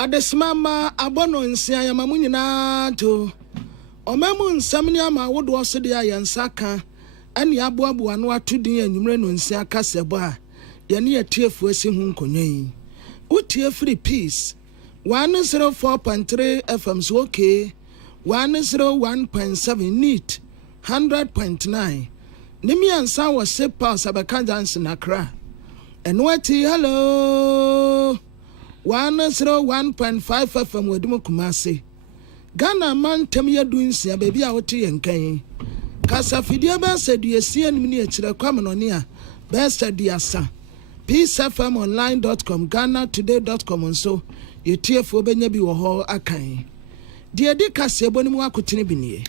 Adesmama abono nsia ya mamu nyina to. Omemu nsam ni ama wodo ose de ayansa ani aboabo ano atudin anwumre no nsia kasebo a ye ne yetiefu asi hu nkonyan. Utie free peace 104.3 FM so okay 101.7 neat 100.9 Nimi ansa was sepa sabaka dance na kra. Enwati hello 101.5 FM wedum Kumasi. Ghana man tem ya dunsia baby a wote yenkan. Kasa fidie ba seduesie anim ne akire kwamnone a best diasa. peacefmonline.com ghana today.com nso yetiefo benya bi wo ho akan. Die di kase bonimu akotene binie.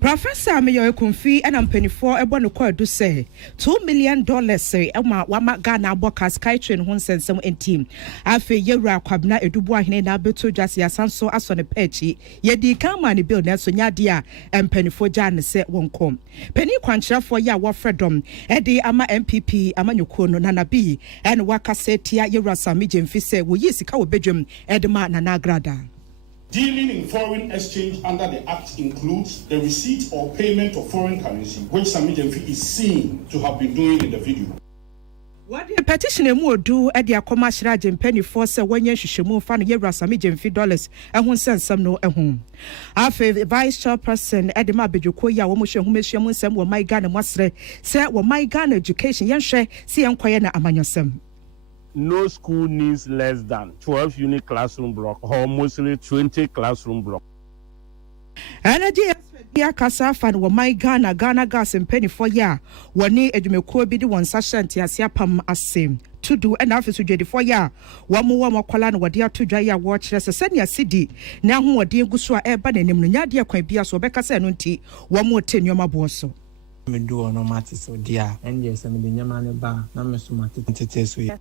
Professor Mayor Kumfi and Penny4 Ebon Kwadu say $2 million wama Ghana boka Skytrain Hunsensem and team. Afe Yera Kwabna Edubwa Hine na beto jasi ya sanso asone pechi. Yedi kama ni bill Nelson Yadia and Penny4 Jan se wonkom. Penny Kwancha for ya wa freedom. Edi ama MPP ama nyukono nanabi and waka setia Yera Sami Jemfi se wo yisika wo bedrum edma nanagrada. Dealing in foreign exchange under the Act includes the receipt or payment of foreign currency, which Sami Jemfi is seen to have been doing in the video. What the petition emu do at the commercial Penny force when you should move fan Yera Sami Jemfi dollars and won't send some no at home. After Vice Chairperson at the Mabijukoya, Womusha Humeshamun Sam were my Ghana Masre, say what my Ghana education yan share, see Anquayana Amanyasem. No school needs less than 12 unit classroom block or mostly 20 classroom block. And a dear Casa fan were my Ghana gas and Penny for ya. One near Edumeko be the one sashanti as yapam as same. To do an office with for ya. One more colon were dear to Jaya watch as a senior city. Now who are dear Gusua Eban and Nadia Quabia so Becca Senunti. One more 10 yoma bosso. Me do no matter so dear. And yes, I'm the Yaman bar. Namasumati.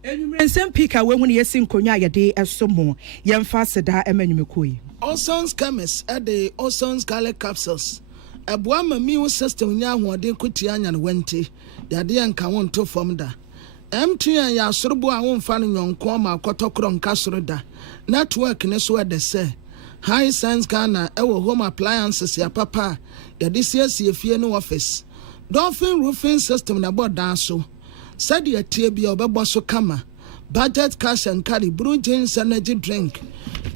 Enyumrensem pika we hunu yesin konya yade esomo yemfa seda emanumekoi Onsons chemist at the Onsons garlic capsules aboa mamiwo system nya ahoden kotia nya no wente yade anka won to fom da MTN ya sorbo a wonfa no nyonko ma akotokro nka soro da network ne so de se high sense Ghana ewo home appliances ya papa yade siesie fie no office Dolphin roofing system na boda so said ya tibia obeboso kama budget cash and carry brew jeans energy drink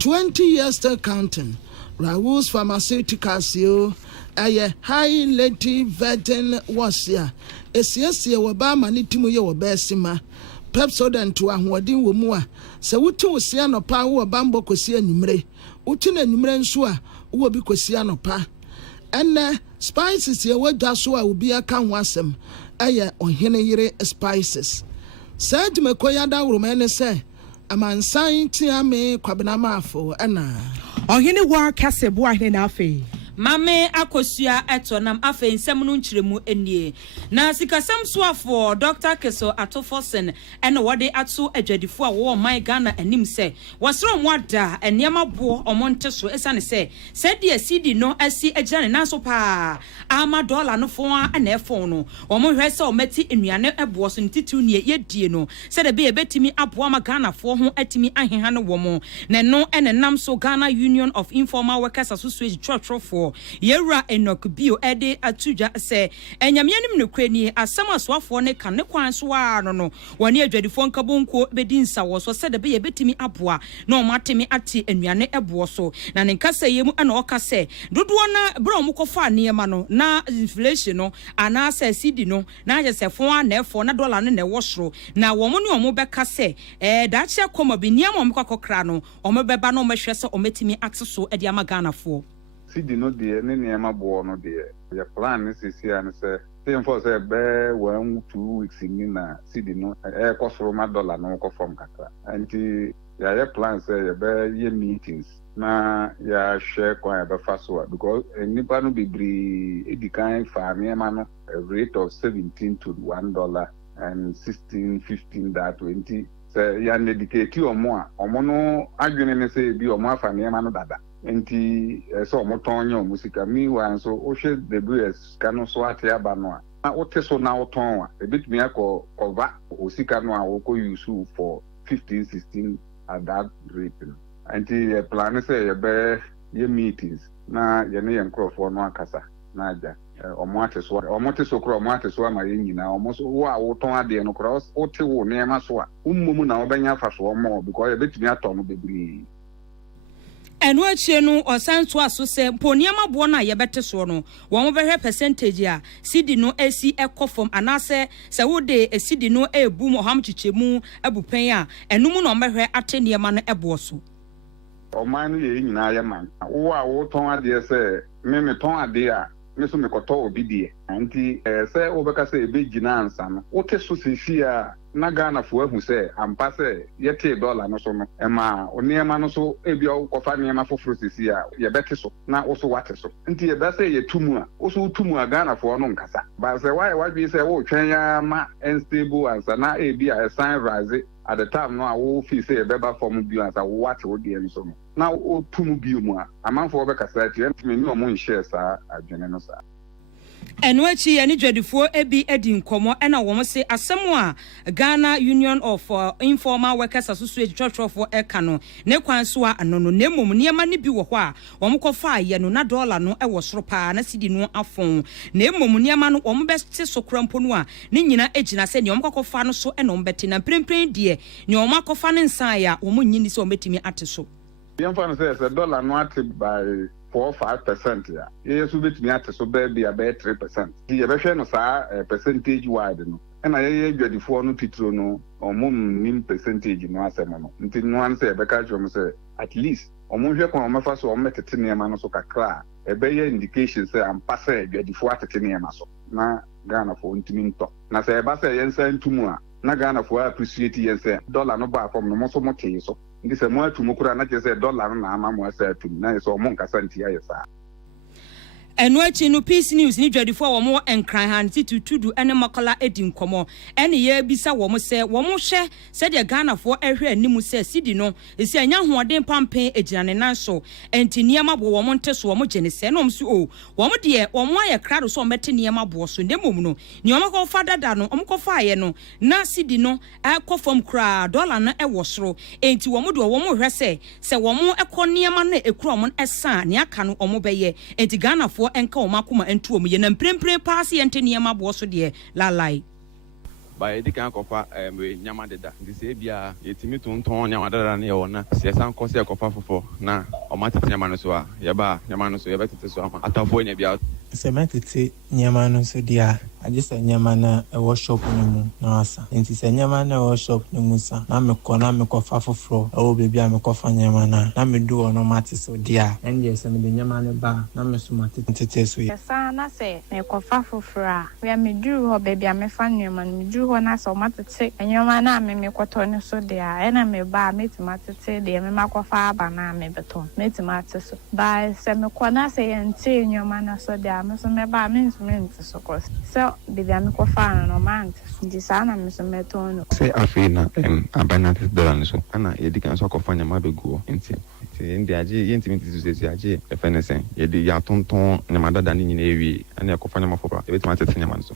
20 years still counting Raoul's pharmaceuticals yo aye high lady virgin wasia esiesie woba manitimu ye wobesima Pepsodent to ahoden wo mu a se wuti wo sia no pa wo bambo kosi anumre wuti na anumre nso a wo bi kosi anopa enne spices ye wadwa so a obi aka ho asem aye ohene yire spices said me koyada wurumene se amansan tiame kwabena mafo ana ohene wa kasebo ahene na afi Mame akosua etonam afa nsem no nkyeremu enie na sikasam soafo Dr. Keso Atofosen ene wode ato adwadifo a wo my Ghana anim se wasro mwada eniema bo omonte so esane se said CD no asi agirane nanso pa ama dollar no fo a na efo no omo hwe se ometi enuane ebo so ntitu ne yedie no se de be ebetimi abo ama Ghana fo ho atimi aheha no wo mo na no ene nam so Ghana Union of Informal Workers Association trotro Yera Enoch Bio Ede Atuja se enyamianim no kwani asam asoafo ne kan ne kwan so a no woni adwadifo nkabonko bedinsa wo so se de be betimi aboa na o matemi ate enuane ebo so na ne nkasa yemu na o ka se dodo na bro mo kofa niema no na inflation no ana se CD no na je se fo na efo na dollar no na wosoro na wo mo ne o mo beka se da chia koma bi niema o mo kokokra no o mo beba na o mehwe se o metimi ate so e dia magana fo Sidi no deɛ ne nneɛma boɔ no deɛ yɛ plan ne sisi an sɛ for say be 1-2 weeks ni na Sidi no kɔ soro ma dollar no kɔ fam kakra anti yɛ plan sɛ yɛ be ye meetings na yɛ share kwan yɛ be fa so because nipa no bebree edikan fa nneɛma no a rate of 17 to $1 and 16-15 that 20 sɛ yɛ dedicate omo a omo no adwene ne sɛ bi omo afa nneɛma no dada enti so omoton nya musika mi wan so o hwe the BS kanu so ate aba no a wote so na woton a ebitumi akọ cover o sika no a wo ko use for 15-16 at that rate. Until a plan say a bear your meetings. Na yene yenkrofo no akasa na aja omoate so okro omoate so ma yenyina omoso wo a wo ton ade no kro o te wo ne ma so a ummumu na obenya fa so omo because ye betumi ato no bebiri enu achie no osan to aso se poniama bo na ye bete so no wo mo behwe percentage a sidi no asi ekofom anase se wo de sidi no ebu mo ham chichemu abupen a enum no behwe ateniema no ebo so Oman ye nyina ye man wo a wo ton ade se me ton ade a me so me koto obi die anti se wo beka se ebe gina ansa no wo te so sisi a na Ghana fo ahu se ampa se ye te dollar no so no e ma oniema no so ebi o kofa niema foforo sisi a ye bete so na wo so wate so nti ye be se ye tumu a wo so tumu a Ghana fo no nkasa ba se why bi se wo twen ya ma unstable ansa na ebi a sign rise at the time no I will feel say a better form bi as I watch what the so no now o tumu bi mu a amanfo be kasa ti ntime ni omo share sa adwene no sa enu achi ani dwadifo ebi edi nkomo ena wo se asemu a Ghana Union of Informal Workers Association churchofo ekano ne kwan so a anono ne mom niema ne bi wo ho a wo mkofa aye no na dollar no e wo soro pa na sidi no afon ne mom niema no wo mbete so krampo no a ne nyina egina se ne wo mkofa no so ena wo mbete na prempren de ne wo makofa ne nsan ya wo nyini se wo metimi ate so yemfa no say dollar no ate by 4-5% ya yesu betumi ate so be about 3%. Di ye behwe no sa percentage wide no na ye dwadifo no titiro no omum nim percentage no asem no nti no an say be ka jom say at least omhwe kon omefa so ometete niema no so kakra e be ye indication say ampa say dwadifo atete niema so na Ghana fo ntimi nto na say e ba say yensa ntumu a na Ghana fo appreciate yensa dollar no ba from no mo so mo tey so ndi se mo atumu kura na je say dollar no na ama mo say atum na so mo nkasa ntia yesa enu achi no Peace News ni dwadifo wo mo enkran han titutudu ene makola edi nkomo ene ye bisa wo mo se wo mo hye se de Ghana fo ehwe animu se sidi no esi anya hoɔden pampen egina ne nan so enti niema bo wo mo nte so wo mo gene se no mso o wo mo de wo mo aye krado so mete niema bo so ndemom no ni wo mo ko fa dada no wo mo ko fa aye no na sidi no akofom kra dollar na e wo soro enti wo mo de wo mo hwɛ se wo mo ekɔ niema na ekura mo esa ne aka no wo mo bɛyɛ enti Ghana fo enka o makoma entu omu ye na mprempren pass ye ntene yema bo so de lalai ba edi kan kofa nyama deda ndi se bia yetimi tonton nyama deda na ye wona se san ko se kofa fofo na o matete nyama no so a ye ba nyama no so ye betete so ama atafo nya bia se matete nyama no so dia agisa nyama na workshop no mu na asa enti se nyama na workshop no mu sa na me kofa foforo o bebi a me kofa nyama na me do ono mate so dia ende se me nyama no ba na me so matete so ye sa na se me kofa foforo a we me duru ho bebi a me fa nyama me duru ho na so matete nyama na me koto no so dia ena me ba me timatete de me makofa aba na me beto me timate so ba se me kona se yente nyama na so dia me so me ba me instrument so ko so bibi amekofana no mante ndi sana mesometono se afina abana $10 so ana yedikan so akofanya mabego enti ndi aje yenti menti so aje efenesen yedi ya tonton ne madada ni nyina ewi ana akofanya mafopra ebetuma tete nyama so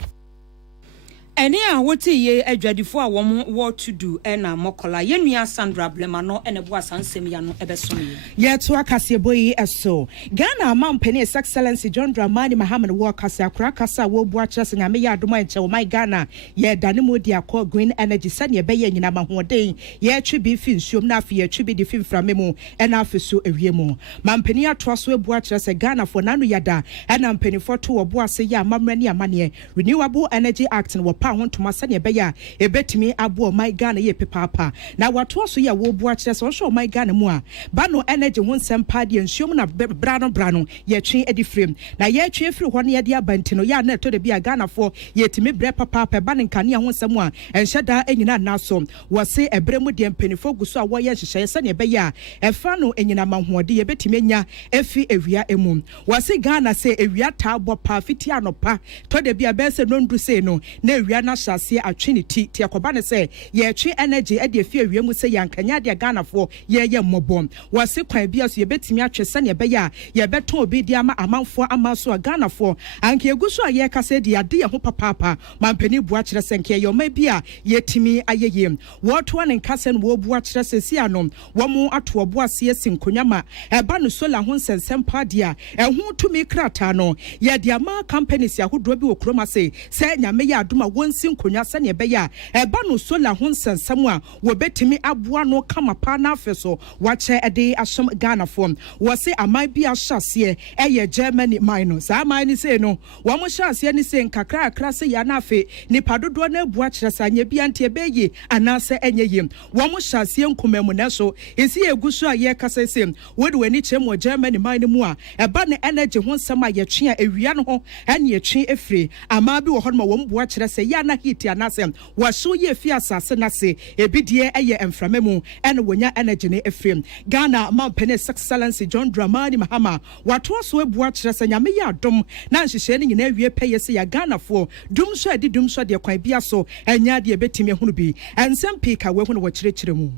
ene a woti ye adwadifo a wo to do na mokola yenua Sandra Blema no ene bo asansem ya no ebesom ye to akase boyi eso Ghana mampene His Excellency John Dramani Mahama wo akase akura kasa wo bo akyerese nyame ya adoma enche wo my Ghana ye dane modi akọ green energy sane be ye nyina mahoden ye twi bi fi nsuom na afi ye twi bi di fi mframe mu ena afi so ewie mu mampene ato so bo akyerese Ghana fo nanu yada ena mpene fo to wo bo ase ya amamrani amane Renewable Energy Act no hontoma sane be ya ebetimi abo my Ghana ye pepapa na wato so ya wo bo akyerese so my Ghana mu a ba no energy ho nsɛmpa de nsuom na brano ye twe edi frame na ye twe firi ho na ye de abantino ya na to de bia Ghana fo ye timi bre papa ba ne nkane ho nsɛm a enhyɛda enyina na so wose ebre mu de mpanifo guso a wo ye hyehyɛ sane be ya efa no enyina mahode ye betimi nya efi ewia emu wose Ghana se ewia ta bo pa fiti anopa to de bia be se no ndu se no na ewia ewia na hyase atwe ne ti akoba ne se ye twe energy e de fie ewia mu se yankanya de Ghana for ye mmobom wase kwan bia so ye betimi atwe se ne be ya ye beton obi di ama amanfo amaso Ghana for anke eguso a ye kase de ade ye ho papa mampani bua kire se nke ye ma bia ye timi ayeye woto an nkase no wo bua kire se si anom wo mu ato obo ase sinkonwama eba no solar ho nsensem padia ehu tumi krata no ye de ama companies yahodo bi okroma se nyame ya adoma wonsi nkonwa se ne be ya eba no solar ho nsensem a wo betimi aboa no kama pa na afeso wache ede asom Ghana for wo se aman bi ahyase eye Germany minus sa aman ni se no wo mo hyase ni se nkakra akra se ya na afe nipa dodo na abua kire sa nya bi ante ebeyi anase enye yim wo mo hyase nkomamu na so esi eguso a ye kasa se wo de wani chem wo Germany minus mu a eba ne energy ho nsem a ye twe a ewia no ho ene ye twe efre ama bi wo ho no wo mbua kire se ya na heat anase wo so ye fi asase na se ebidie eye emframa mu ene wonya energy ne efre Ghana mampene excellence John Dramani Mahama wato so ebua kire se nyame ya adom na nhihye ne nyina wie peye se ya Ghana for dum so edi dum so de kwan bia so enya de betimi ehunu bi ensem pika we hunu wo kire mu.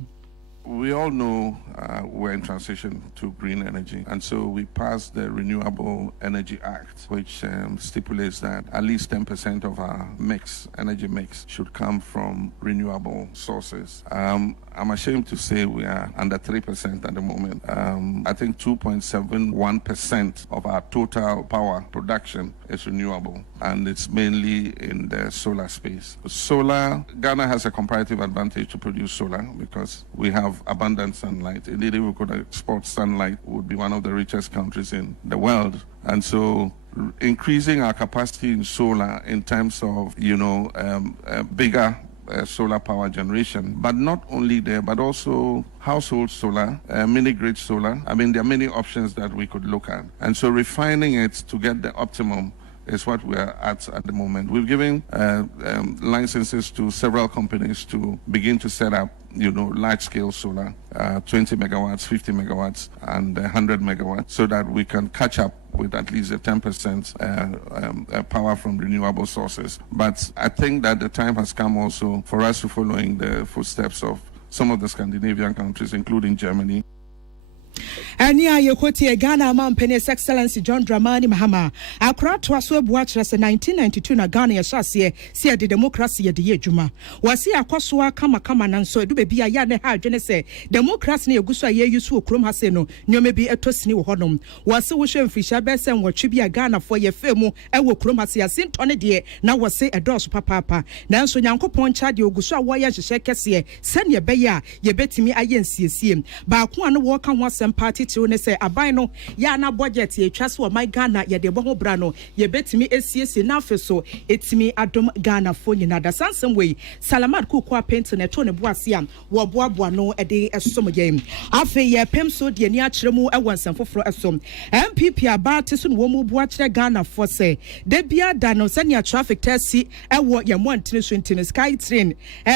We all know we're in transition to green energy, and so we passed the Renewable Energy Act, which stipulates that at least 10% of our energy mix, should come from renewable sources. I'm ashamed to say we are under 3% at the moment. I think 2.71% of our total power production is renewable, and it's mainly in the solar space. Solar, Ghana has a comparative advantage to produce solar because we have abundant sunlight. Indeed, if we could export sunlight, we would be one of the richest countries in the world. And so increasing our capacity in solar in terms of, bigger solar power generation, but not only there, but also household solar, mini-grid solar. I mean, there are many options that we could look at. And so refining it to get the optimum is what we are at the moment. We've given licenses to several companies to begin to set up, large-scale solar, 20 megawatts, 50 megawatts, and 100 megawatts, so that we can catch up with at least a 10% power from renewable sources. But I think that the time has come also for us to follow in the footsteps of some of the Scandinavian countries, including Germany. Ania yekoti Ghana mampene excellence John Dramani Mahama akra to aso ebua kire se 1992 na Ghana ya hyase se de democracy ye de yedwuma wase akoso kama na nso edu bebia ya ne ha adwene se democracy na yeguso ye yusu okrom ha se no nyome bi etosini wo honom wase wo hwe mfisha be se nwotwe bi Ghana fo ye femu ewo okrom ha se asento ne de na wase edoso papa na nso nyankopon cha de oguso a wo ye hyehye kese se ne be ya ye betimi aye nsiesie ba ko an wo ka ho asem party to ne say aban no ya na budget ye twa so my Ghana ye de bo ho bra no ye betimi esiesi na afeso etimi adom Ghana fo nyina da sansem we Salamat Kuku apent ne to ne boase am wo boaboa no e de esom ye afi ye pem so de ni akere mu e wonsam foforo esom MPP abate so no wo mu boa kire Ghana fo say de bia da no se ne traffic taxi e wo ye montene so ntene sky train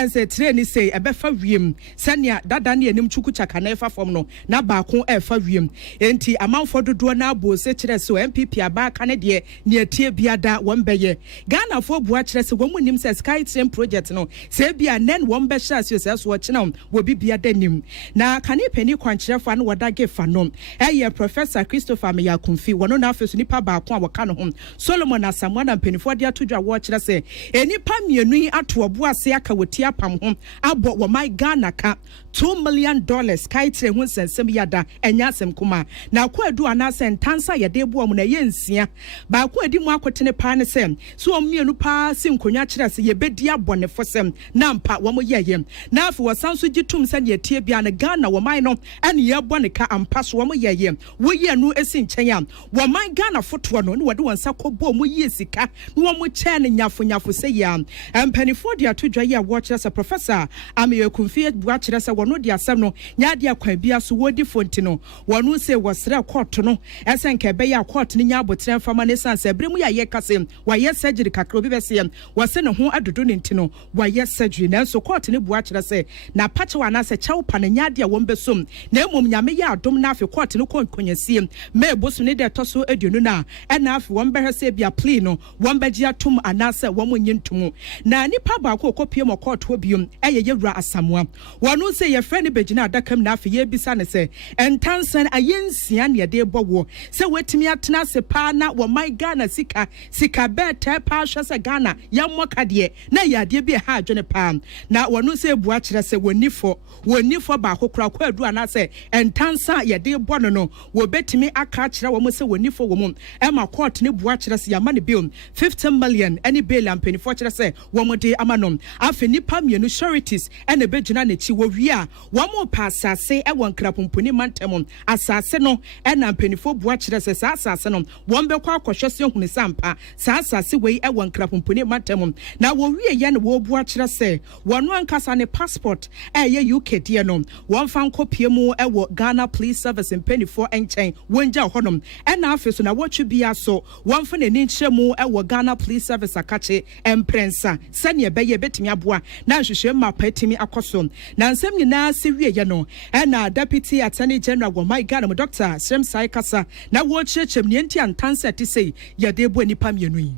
say train say e be fa wiem se ne dada ne anim chuku chaka na e fa fom no na ba ko e fa wiem enti amanfo dodo na abo se kire so MPP abaka ne de ne atie biada wombeye Ghana fo bua kire se womu nim se sky train project no se bia nen wombe sha se so wo kina wo bibiada nim na kane pani kwankirefo na wodage fa no eye Professor Christopher Meyakumfi wono na afeso nipa ba ko a woka no ho Solomon Asamoah na panifo de atodwa wo kire se enipa mienu yi ato obo ase aka woti apam ho abo wo my Ghana ka $2 million sky train ho sensem yada enya asem kuma na ko adu anase ntansa yade bo mu na yensia ba ko adi mu akotene pa ne sem so omienu pa si nkonya kire se ye bedi abone fosem na mpa wo mo yeye na afi wasanso gitum se ne tie bia ne Ghana wo man no ene ye bone ka ampa so wo mo yeye wo ye nu esi nchen ya wo man Ghana foto no ne wode wonsa kobo mo yi sika ne wo mo che ne nyafo se ya empanifo de atodwa ye wo kire se Professor Ameyakumfi bua kire se wono de asem no nya de akwan bia so wodi fo ntino wonu se wasra court no esen ka be ya court ni nya abotre fama ne san se bremu ya ye kase wa ye surgery kakro bi be se wase ne ho adodo ne ntino wa ye surgery na so court ne bua kire se na pache wa na se chawpa na nya de won besom na emom nyame ya adom na afi court ne konkonyasie me bosu ne de toso aduonu na na afi won be se bia plea no won be gia tum anase won monyi ntumu na nipa ba ko kopie mo court ho biom eye yewura asamoa wonu se ye frɛ ne begina adakam na afi ye bisa ne se entansan ayensia ne de bowo se wetimi atena se pa na wo my Ghana sika be te pa hwe se Ghana ya mmoka de na ya de bi ha adwene pa na wonu se bua kire se wonifo ba kokora kwa adu anase entansan ye de bo no wo betimi aka kire wo mo se wonifo wo mo ema court ne bua kire se ya ma ne bill 50 million any bail and penny for kire se wo mo de amanom afi nipa mienu sureties ene begina ne chi wo wi a wo mo pa asase e won krapomponi mantem asase no ena penifo bua kire se sa asase no won be kwa akohwese hunu sampa sa asase wei e won krapomponi mantem na wo wi ye ne wo bua kire se wono ankasa ne passport ye UK die no won fan kopie mu e wo Ghana Police Service in penifo enchen wonja honom ena afi so na wotwe bia so won fa ne nkyere mu e wo Ghana Police Service akache emprensa sane be ye betimi aboa na hwehwe ma patimi akoso na nsem nyina se wie ye no ena Deputy Attorney General go my Ghana mu Dr. Srem Sai Kasa na wo chechem ne nti antanse ati sei ye de bo nipa mienu yi.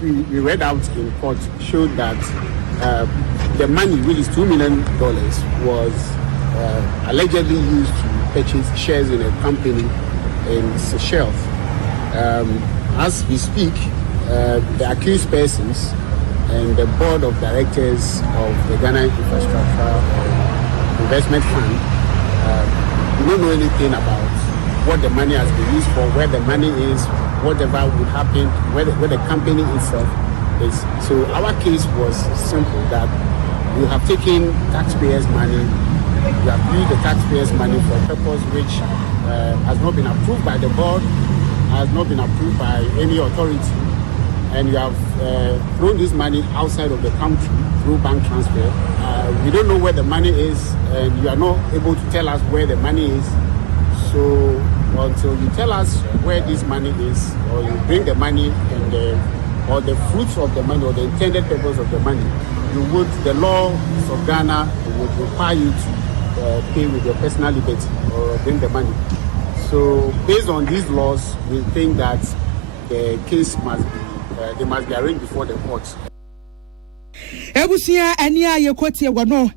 We read out in court showed that the money, which is $2 million, was allegedly used to purchase shares in a company in Seychelles. As we speak, the accused persons and the board of directors of the Ghana Infrastructure Investment Fund do not know anything about what the money has been used for, where the money is, whatever would happen, where the company itself is. So our case was simple, that you have taken taxpayers' money, you have used the taxpayers' money for a purpose which has not been approved by the board, has not been approved by any authority, and you have thrown this money outside of the country through bank transfer. We don't know where the money is, and you are not able to tell us where the money is. So until you tell us where this money is, or you bring the money and or the fruits of the money or the intended purpose of the money, the laws of Ghana would require you to pay with your personal liberty or bring the money. So based on these laws, we think that the case must be arraigned before the courts. Ebusia ania yekotie wono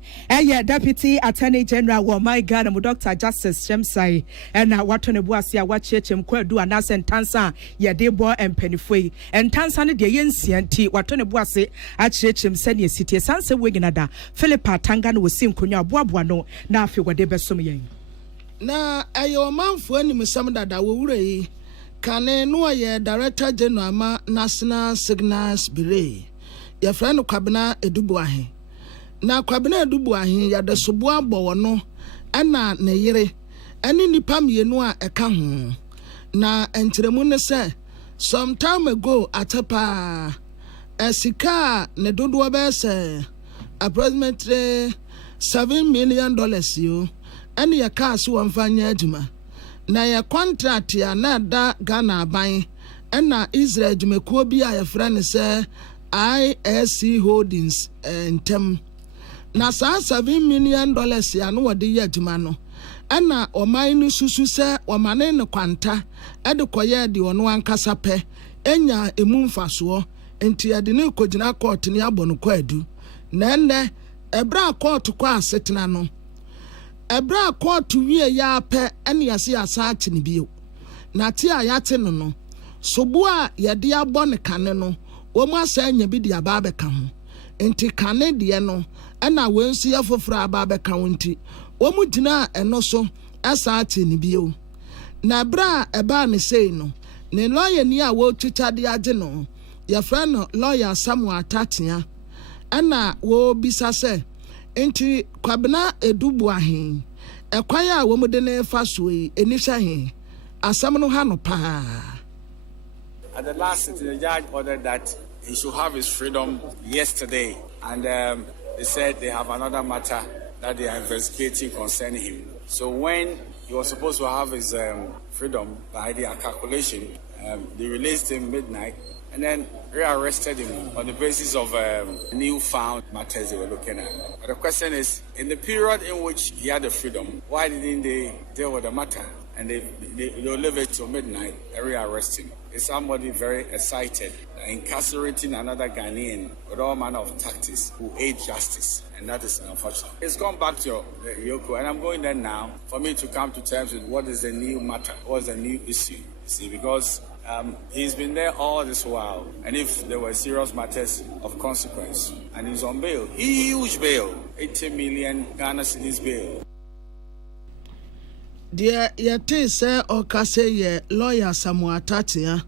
Deputy Attorney General wo my Ghana mu Dr. Justice Shemsai na wato ne buase a wachiechem kwadu anase ntansa ye de bo empanifoi ntansa ne de yensia nti wato ne buase a chiechem sane sitie sanse weginada Philippa Tanga no wosi nkonwa aboaboa no na afi wode besom yen na ayo manfo anim sam dada wo wure yi kane no ye Director General ma National Signals Bureau ya frano kwabena edubu ahe na kwabena edubu ahe ya desobo abọ no na ne yere ani nipa mienu a eka ho na entiremu ne se some time ago atepa esika ne dodo be se approximately $7 million yo ani ya ka so wamfanya adwuma na ya contract ya na da Ghana ban na Israel adwumekuo bi a ya frane se ISC Holdings ntem na saa $7 million ya no wode ye adwuma no ana oman no susu se omane ne kwanta ede koye de ono ankasa pe enya emu mfaso enti ade ne kogina court ne abono kwadu na enne ebra court kwa asetena no ebra court wie ya pe ene yase asa ache ne bio na ti ayate no no sobu a yede abone kane no womu asa nya bi dia ba beka ho enti kane de no na wensu ya foforo aba beka ho enti womu dina eno so asa ate ne bio na bra eba ne sei no ne lawyer ni a wo twitwa de age no ya fra no lawyer Samuel Tatia na wo bisa se enti kwabena edubu ahen ekwan a womu de ne fa so yi enisha hen asam no ha no pa. At the last sitting, the judge ordered that he should have his freedom yesterday. And they said they have another matter that they are investigating concerning him. So when he was supposed to have his freedom by their calculation, they released him midnight and then rearrested him on the basis of newfound matters they were looking at. But the question is, in the period in which he had the freedom, why didn't they deal with the matter? And they'll leave it till midnight and rearrest him. Is somebody very excited incarcerating another Ghanaian with all manner of tactics who aid justice, and that is unfortunate. It's gone back to Yoko, and I'm going there now for me to come to terms with what is the new matter, what is the new issue. You see, because he's been there all this while, and if there were serious matters of consequence, and he's on bail, huge bail, 80 million Ghana cedis bail. Dear, yate say okase ye lawyer Samuel Tatia.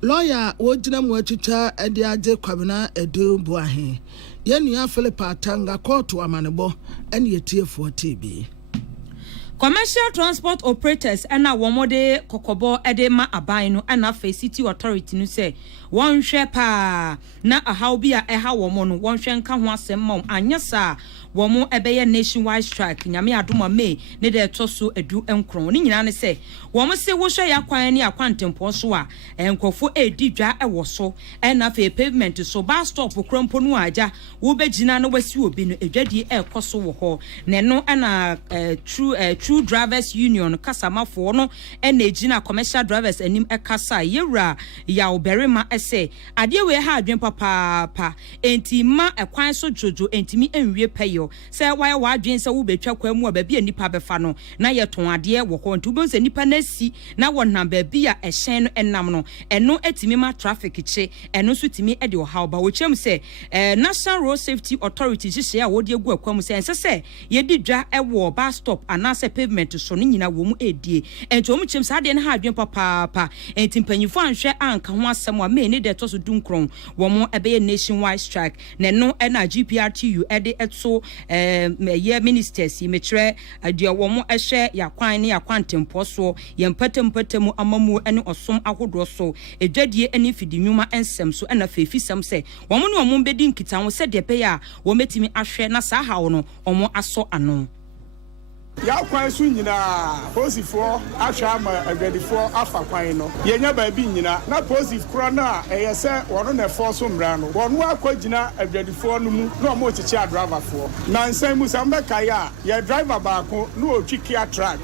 Lawyer wojina mwachicha edi aje kwabena edu buahe. Ye nua Philip Atanga court amanebo ene yetie for TB. Commercial transport operators ena womode kokobo edema aban no ena fe city authority no say won hwe pa na ahaw bia eha womo no won hwe nka ho asem mom anyasa womo ebeye nationwide strike nyame adoma me ne de toso edu enkron ni nyina ne say womo se wo hwe yakwan ne akwantempo so a enkofo edi dwa ewo so ena fe pavement so bus stop krompo no aja wo begina no wasi obi no edwadie ekoso wo ho ne no ena true drivers union kasamafo no ena ejina commercial drivers anim ekasa yewra ya oberima ese ade we ha adwen papa enti ma ekwan so jojo entimi enwie peyo se why wadwen se wo betwa kwa mu ba bia nipa befa no na ye ton ade wo ho nti bo se nipa na si na wonam ba bia ehyen no enam no eno etimi ma traffic che eno so timi ede wo ha ba wo chem se National Road Safety Authority hye a wodi egu akwa mu se ense se ye di dwa ewo bus stop anase pavement so ne nyina wo mu edie enti o mu chem sa ade na ha adwen papa enti mpanyifo anhwe anka ho asem a me ne de to so dunkron wo mu ebeye nationwide strike na no na GPRTU ede etso ye ministers metre ade wo mu ehwe yakwan ne yakwantempo so ye mpatem amamu ene osom ahodo so edwadie ene fidi nwuma ensem so na fefisem se wo mu ne wo mu bedi nkita ho se de pe ya wo metimi ahwe na sa hawo no omo aso ano ya kwan su nyina posifo ahwa ma agradifo afa kwan no yenya ba bi nyina na posif kro na eyese wono na fo so mra no wono akwagina agradifo no mu na omo chichi driver fo na nsem mu samba kaya ya driver ba ko no otwiki a track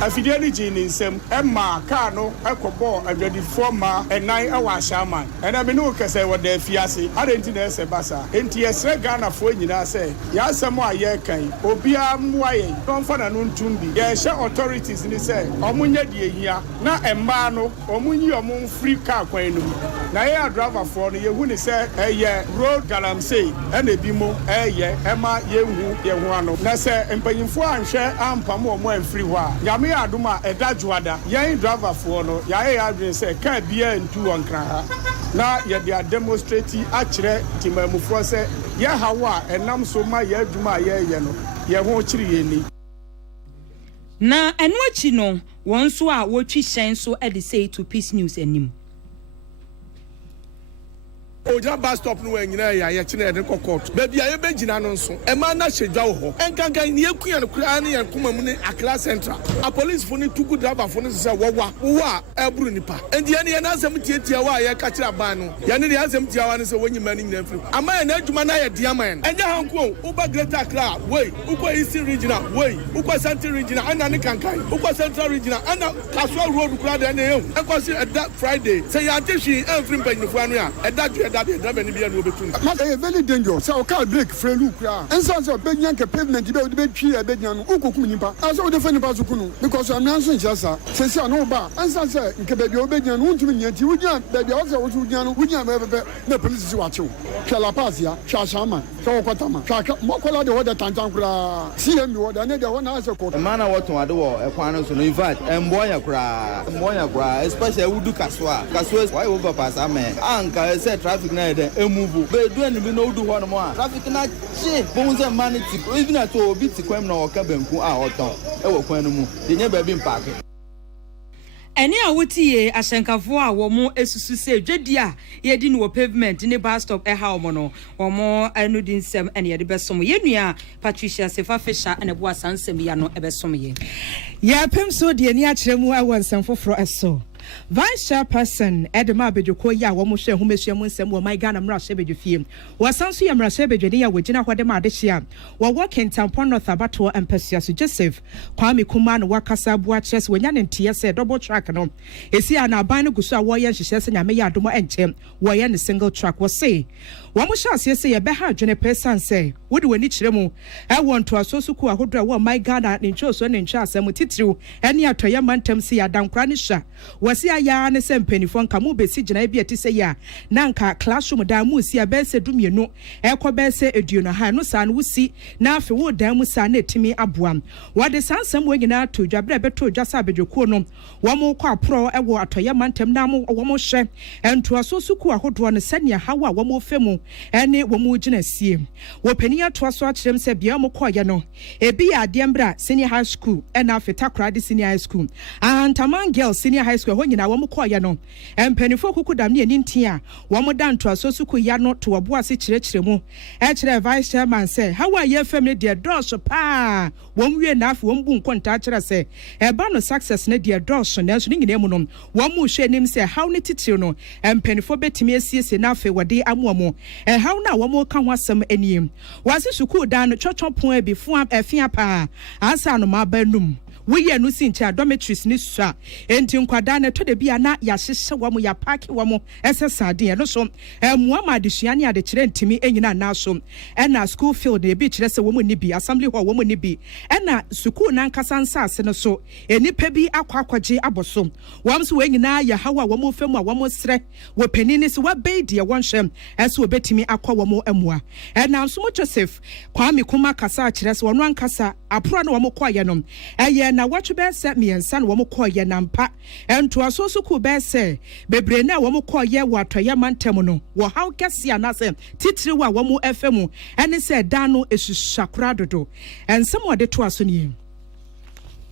afidie ni ji ni nsem emma car no ekobo agradifo ma enan ewa ahama ena me no kese wo da fiase adenti na ese basa enti yesre Ghana fo nyina se ya asemo aye kan obia muaye don fa no ntumbi ye she authorities ni say omunye die hia na emma no omunyi omon free car kwan no na ye driver for no ye hu ni say eye road galamsey ena ebimo eye ema ye hu ye hu ano na say empanyimfo anhwe ampam omo amfiri ho a nyame adoma edajuada ye driver for no ye adwen say car bia ntu onkra ha na ye dia demonstrate akire timamufo say ye hawa enam so ma ye aduma ye no ye ho kiri ye ni na enu achi no won so a wotwi hyen so e de say to Peace News anim oja bus stop no nyina ya ye kine de kokot ba bia ye begina no nso e ma na hwedwa ho enkankan ne ekuya no kura ne yankoma mu ne Accra Central a police fo ne tugu driver fo ne se wowa a eburu nipa endi ye na asem tietia wa ye ka kira ban no ye ne asem tia wa ne se wonyima ne nyina firi ama ye na adwuma na ye dia man enya hanko uba Greater Accra wey uko Eastern Regional wey uko Central Regional ana ne kankan uko Central Regional ana Kaswa Road kura de na ye enkwasi that Friday say ya antehwi emfiri mpanyinfo anu ya edadu very dangerous. So car break free kra. And so be nyanke pavement be twi e be nyan ukokum nipa. Also de fani paso kunu because I'm not saying jasa. Say no ba. And so say nke be obe nyan untumi nyanti wunya be o say wo nyan wunya be na police si wacho. Twa la pass ya, twa shama, twa kwatama. Twa mokola de woda tantan kra. See me woda ne de wona ase ko. Man na what ado wo e kwan no so no invite emboya kra especially wudu kaswa. Kaswa why overpass amen. Anka say traffic na de emuvu be do ani bi no do ho no mo a traffic na che bon se manity even at obi ti kwam na o ka banku a oton e wo kwan no mu de nya ba bi mpake Eni a wotie asenkafo a womo esusu se dwedi a ye di no pavement ne bus stop ha omo no womo anu di nsem ene ye de besom ye nua Patricia Sefa Fisher ene bo asansem ya no ebesom ye ya pem so de ani a kire mu awon nsem foforo eso Vice Chairperson Edema Bejoko ya womo hwe humesua mu nsem wo my Ghana mra hwe bedwofie wasanso ye mra hwe bedwede ya wogina hwade ma adehia wo work in Tampon North Abato Emphasis Joseph Kwame Kuma no wakasa bo aches wonya ne ntie se double track no esi ana aban no guso a wo ye nhyehyɛ se nyame ya adomo enchem wo ye ne single track wo say womo hyase se ye be ha adwene person say wode wani kire mu e won to asoso ku ahodro wo my Ghana ne nchoso ne ncha asem titiriw ene atoye mantam se ya dankra ne hya wasi aya ne se mpanifo nka mu besi gina bi ati se ya na nka classroom da mu si a be se dumienu e ko be se eduno ha no sa no wusi na afi wo dan mu sa na etimi aboam wode sansam wo nyina to dwabre be to dwasa abedwokuo no wo mo kwa pro e wo atoye mantam na mo wo mo hye ento asoso ku ahodro ne sania hawa wo mo femu ene wo mo gina sie wo pani ato aso akyerem se bia mo koye no ebi ya ade mbra senior high school ena afeta krade senior high school Antaman girls senior high school ho nyina wo mo koye no empanifo kukudam ne ani ntia wo mo danto aso suku ya no to wo ase kyerɛkyerɛ mu e kyerɛ vice chairman se hawa ye family de dɔɔso pa wo mwie na afi wo mbu nkonta kyerɛ se e ba no success ne de dɔɔso na so ne nyina mu no wo mo hwɛ nim se how ne titiri no empanifo betimi asiesie na afi wode amoamo e how na wo mo ka ho asɛm aniem wase suku dan no twotwopon abifo afia pa asa no ma ba num we no sincha dormitories ni so enti nkwada na to de bia na ya hyehye wo mo ya park wo mo esesade no so muama adesua ne ade kire ntimi enyina na so na school field e bi kire se wo mo ni bi assembly hall wo mo ni bi na school na nkasa nsase no so enipa bi akwakwaje aboso wo so we nyina ya hawa wo mo fam a wo mo sre wo panini se wa beide won hwem ese obetimi akwa wo mo amua na so mo Joseph Kwame Kuma kasa kire se wono ankasa apro na wo mo kwaye no eye na watch be se miensa na wo mo koye nampa ento asoso ku be se bebre na wo mo koye watoye mantem no wo haw kese anase titiri wa wo mo efemu ene se dan no esusakura dodo ensem wode to aso ni.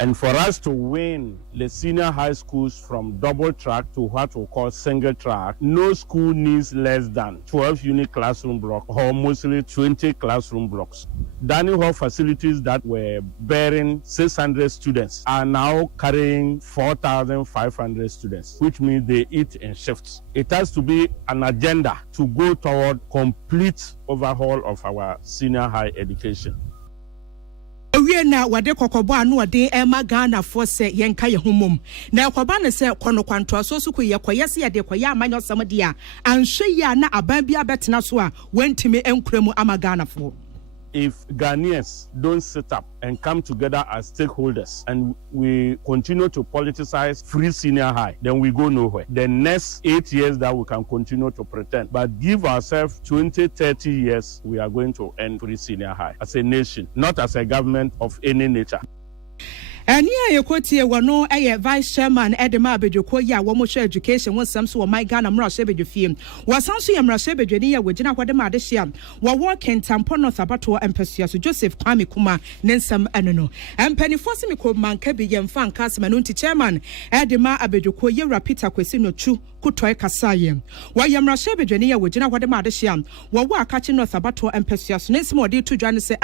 And for us to win the senior high schools from double track to what we call single track, no school needs less than 12 unit classroom blocks or mostly 20 classroom blocks. Dining hall facilities that were bearing 600 students are now carrying 4,500 students, which means they eat in shifts. It has to be an agenda to go toward complete overhaul of our senior high education. We na wade kokobo anu wade ema Ghana for se yenka ye humum na koba ne se kono kwanto asoso ku ye koyese ye de koya amanyo sam dia anhwe ya na aban bia betena so a wantimi enkuremu ama Ghana for. If Ghanaians don't sit up and come together as stakeholders and we continue to politicize free senior high, then we go nowhere. The next 8 years that we can continue to pretend, but give ourselves 20, 30 years, we are going to end free senior high as a nation, not as a government of any nature. Eni ayekotie wono eye vice chairman Edema Abedwoko ya wo mo hwe education won sam so wo my Ghana mra hwe bedwofie wasanso ye mra hwe bedwani ya wogina hwade ma adehia wo work in Tampon North Abato Emphasis Joseph Kwame Kuma nensam anono empanifo se meko manka bi yemfa nka asema nti chairman Edema Abedwoko ye Peter Kwesi no chu kutoy kasaye wo ye mra hwe bedwani ya wogina hwade ma adehia wo wo akachi North Abato Emphasis nensam odi to dwane se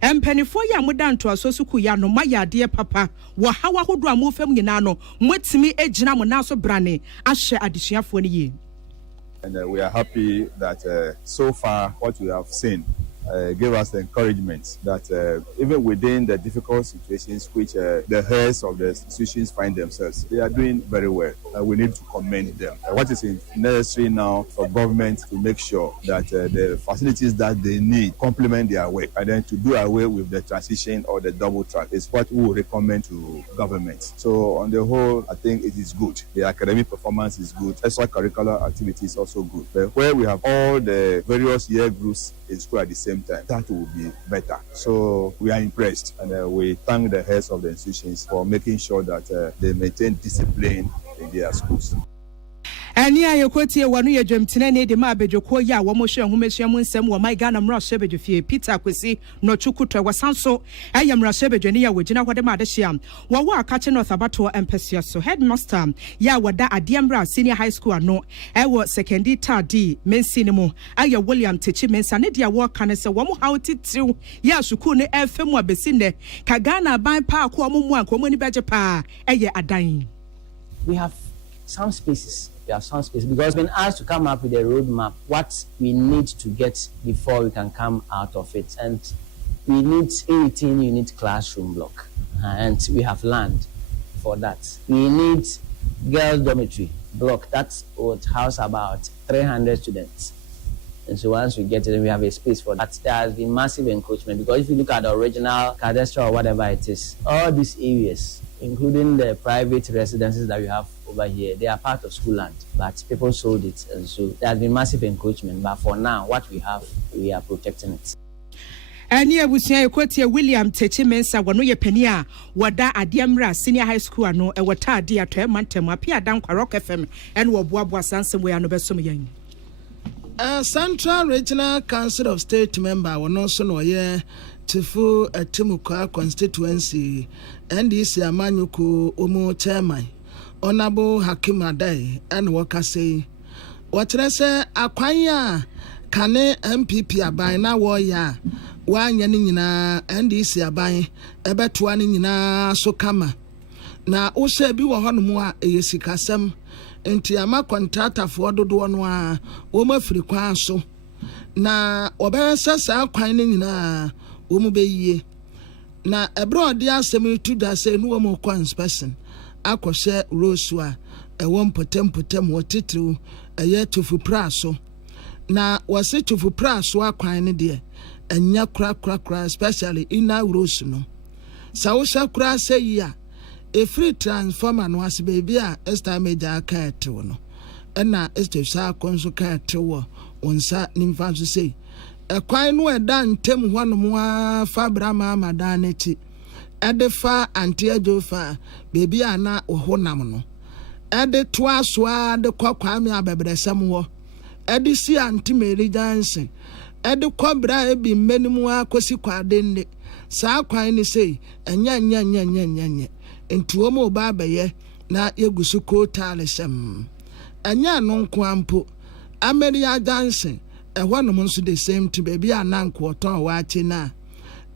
empanifo ya modanto asoso ku ya no mayade papa wa hawa hodo amofam nyina no mwetimi ejina mo naso brane ahye adesuafo ne ye. And we are happy that so far what we have seen gave us the encouragement that even within the difficult situations which the heads of the institutions find themselves, they are doing very well. We need to commend them. What is necessary now for government to make sure that the facilities that they need complement their work, and then to do away with the transition or the double track is what we will recommend to government. So on the whole, I think it is good. The academic performance is good. Extracurricular activity is also good. But where we have all the various year groups in school at the same time, that will be better. So we are impressed, and we thank the heads of the institutions for making sure that they maintain discipline in their schools. Ani a yekotie wanu ye dwemtene ne de ma abedwoko ya wo mo hwe nhomesua mu nsem wo mai Ghana mra hye bedwefie Peter Kwesi no Chukuto wasanso ayam mra hye bedwene ya wogina hode ma de hye wo wo akache North Abato empesua so headmaster ya wada Adiamra Senior High School ano ewo secondary tadi mensi ne mu aya William Techi mensa ne dia wo kan se wo mo hawtitiw ya suku ne efemu abesi ne ka Ghana ban pa akọ mo mu anko mo ni beje pa eye adan. We have some spaces. We have some space because we've been asked to come up with a roadmap, what we need to get before we can come out of it. And we need 18-unit classroom block, and we have land for that. We need girls' dormitory block that would house about 300 students. And so once we get it, we have a space for that. There has been massive encroachment because if you look at the original cadastral or whatever it is, all these areas, including the private residences that we have over here, they are part of school land, but people sold it, and so there has been massive encroachment. But for now, what we have, we are protecting it. Ani abusia ekotie William Techi mensa wano ye penia wada Adiamra Senior High School ano e wata ade ato mantem apia dan kwa Rock FM en wo boaboa sansem we ano besom yen. Central Regional Council of State member wono so no ye Tifu Atimukwa constituency NDC Amanyuku omo chairman Honorable Hakim Adai and Wakase watrese akwanya kane MPP aban na wo ya wanya ni nyina NDC aban ebetoa ni nyina so kama na wo se bi wo hono a eyesikasem enti ama contractor for dodo no a wo mafiri kwan so na obere sa kwan ni nyina wo mu beyie na ebro de asem tu da se no wo mu kwa inspection akɔhye rosua ɛwɔ mpotem wɔtitiw ɛyɛ tufu praso na wɔse tufu praso akwan ne de anya kra especially ina rosu no sa wo hye kra sɛ yi a efree transformer no ase baby a esta meja aka etew no ɛna esta sa konso ka etew wonsa nimfa so sei ɛkwan no ɛda ntem hɔ no mo a fabrama amadan n'echi edefa antiajofa baby ana ohonam no ede to asoa de kwakwame abebresem wo ede si antimeri jansen ede kobra ebi mmenimu akosi kwade nne saa kwan ni sei enya entuo mo ba beye na yegusu kotale sem enya no nko ampo ameria jansen ehwonom nso the same to baby ana nko oton waachi na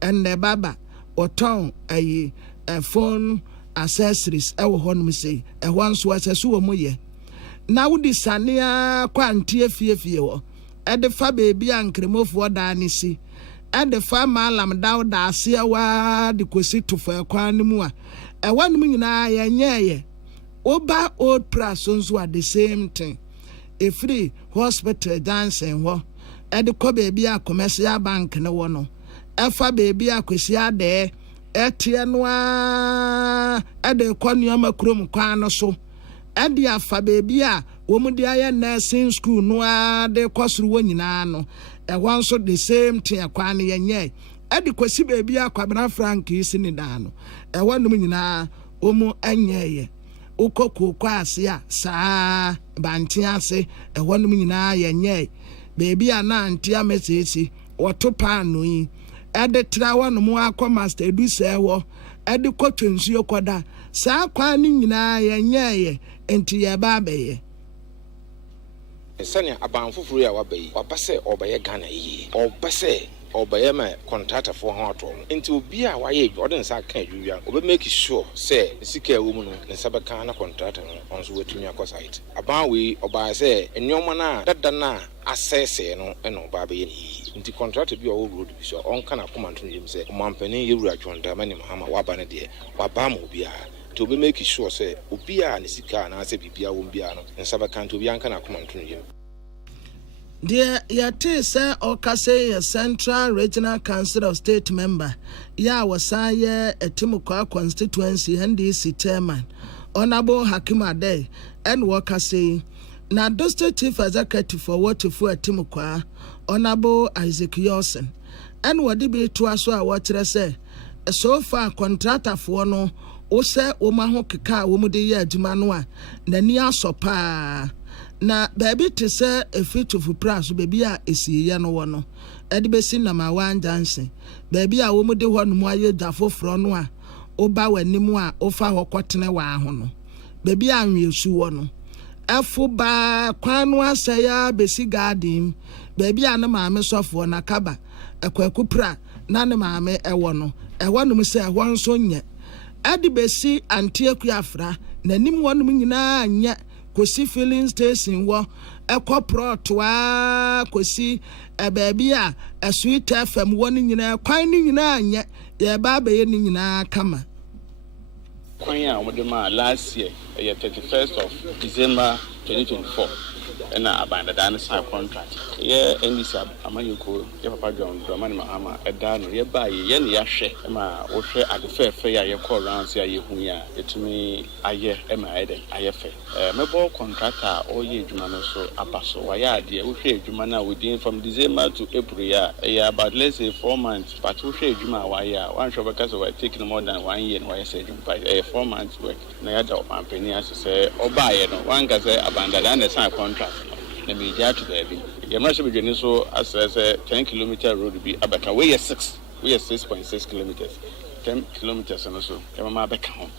enne baba oton ayi phone accessories ewo honum sei ehwan so asesu wo moye na wudi sanea kwantie fiefie wo edefa baby ankremofo da ne si edefa malam dawda ase wa de kosi tofo kwan mu a ehwanum nyina yenye oba old person at the same thing a free hospital dancing wo edeko baby a commercial bank ne wo no efa baby akwesi ade etie no a ede kwanioma krom kwan no so ede afa baby a wo mu de aye nursing school no a de kwasoro wo nyina no ehwan so the same thing kwan ne yenye ede kwesi baby akwabena frank isi ni da no ehwanum nyina wo mu anyeye ukoko kwa ase a saa banti ase ehwanum nyina yenye baby a na antia message woto pan no yi ede trawa no mu akọ master edu sewo ede kotwensuo koda saa kwan ni nyina yenye enti ye ba beye sani abanfufuru ya wabayi wabase obaye Ghana yi obase obaye ma contractor for ho ato enti obi a waye ode nsa kan adwuya obe make sure say sika ewo mu no nsa be kan na contractor no onso wetumi akosite aban we oba say enwoma na dada na asese no eno oba be yi nti contractor bi o road bi so on kana command no yim say omampani yewura twonda mani mahama waba ne de waba ma obi a to be make sure say obi a ne sika na ase bibia wo bia no nsa be kan to obi an kana command no yim. Dear Yate say Okase Central Regional Council of State member ya wasaye Etimukwa constituency NDC chairman Honorable Hakim Adai and Wakase na District Chief Executive for Wotifu Etimukwa Honorable Isaac Yosen and wadi be to aso a watere say so far contractor for no o se o ma ho keka wo mu de ye adwuma no a nani asopa na baabi te sɛ efitufu praso baabi a esiyɛ no wɔ no ɛde bɛsi na ma wanjanse baabi a wɔn de hɔ no mu ayɛ dwa foforɔ no a oba w'anim a ofa hɔ kɔtene wɔ aho no baabi a nwiesu wɔ no ɛfo ba kwan no asɛe a bɛsi garden baabi a ne maame sɔfoɔ na kaba ɛkwaku pra na ne maame ɛwɔ no ɛwɔ nom sɛ ɛwɔ nso nyɛ ɛde bɛsi Antieku Afra n'anim wɔ nom nyinaa nyɛ kosi filling station wɔ ɛkɔ prɔtoa kosi baabi a Sweet FM wɔ no nyinaa kwan no nyinaa nyɛ yɛba abɛyɛ no nyinaa kama kwan a wɔde ma last year 31st of December 2024 and abandoned sign contract. Yeah, and this Amanyuko, your Papa John, Dramani Mahama, a dano, ye buy yen yashe, Emma, or share at the fair fair, you call round, say, Yehuya, it to me, a year, Emma, IFA. Mebo contractor, or ye Jumano, so Apaso, why, dear, we share Jumana within from December to April, yeah, but let's say 4 months, but we share Juma, why, one shop because we're taking more than 1 year, and why I say, by 4 months work, Nayada, and Penny, as to say, or buy it, one can say, abandoned the sign contract. Let me get to baby. You're not sure beginning so as a 10-kilometer road be about we are 6.6 kilometers, 10 kilometers and so. I'm back home.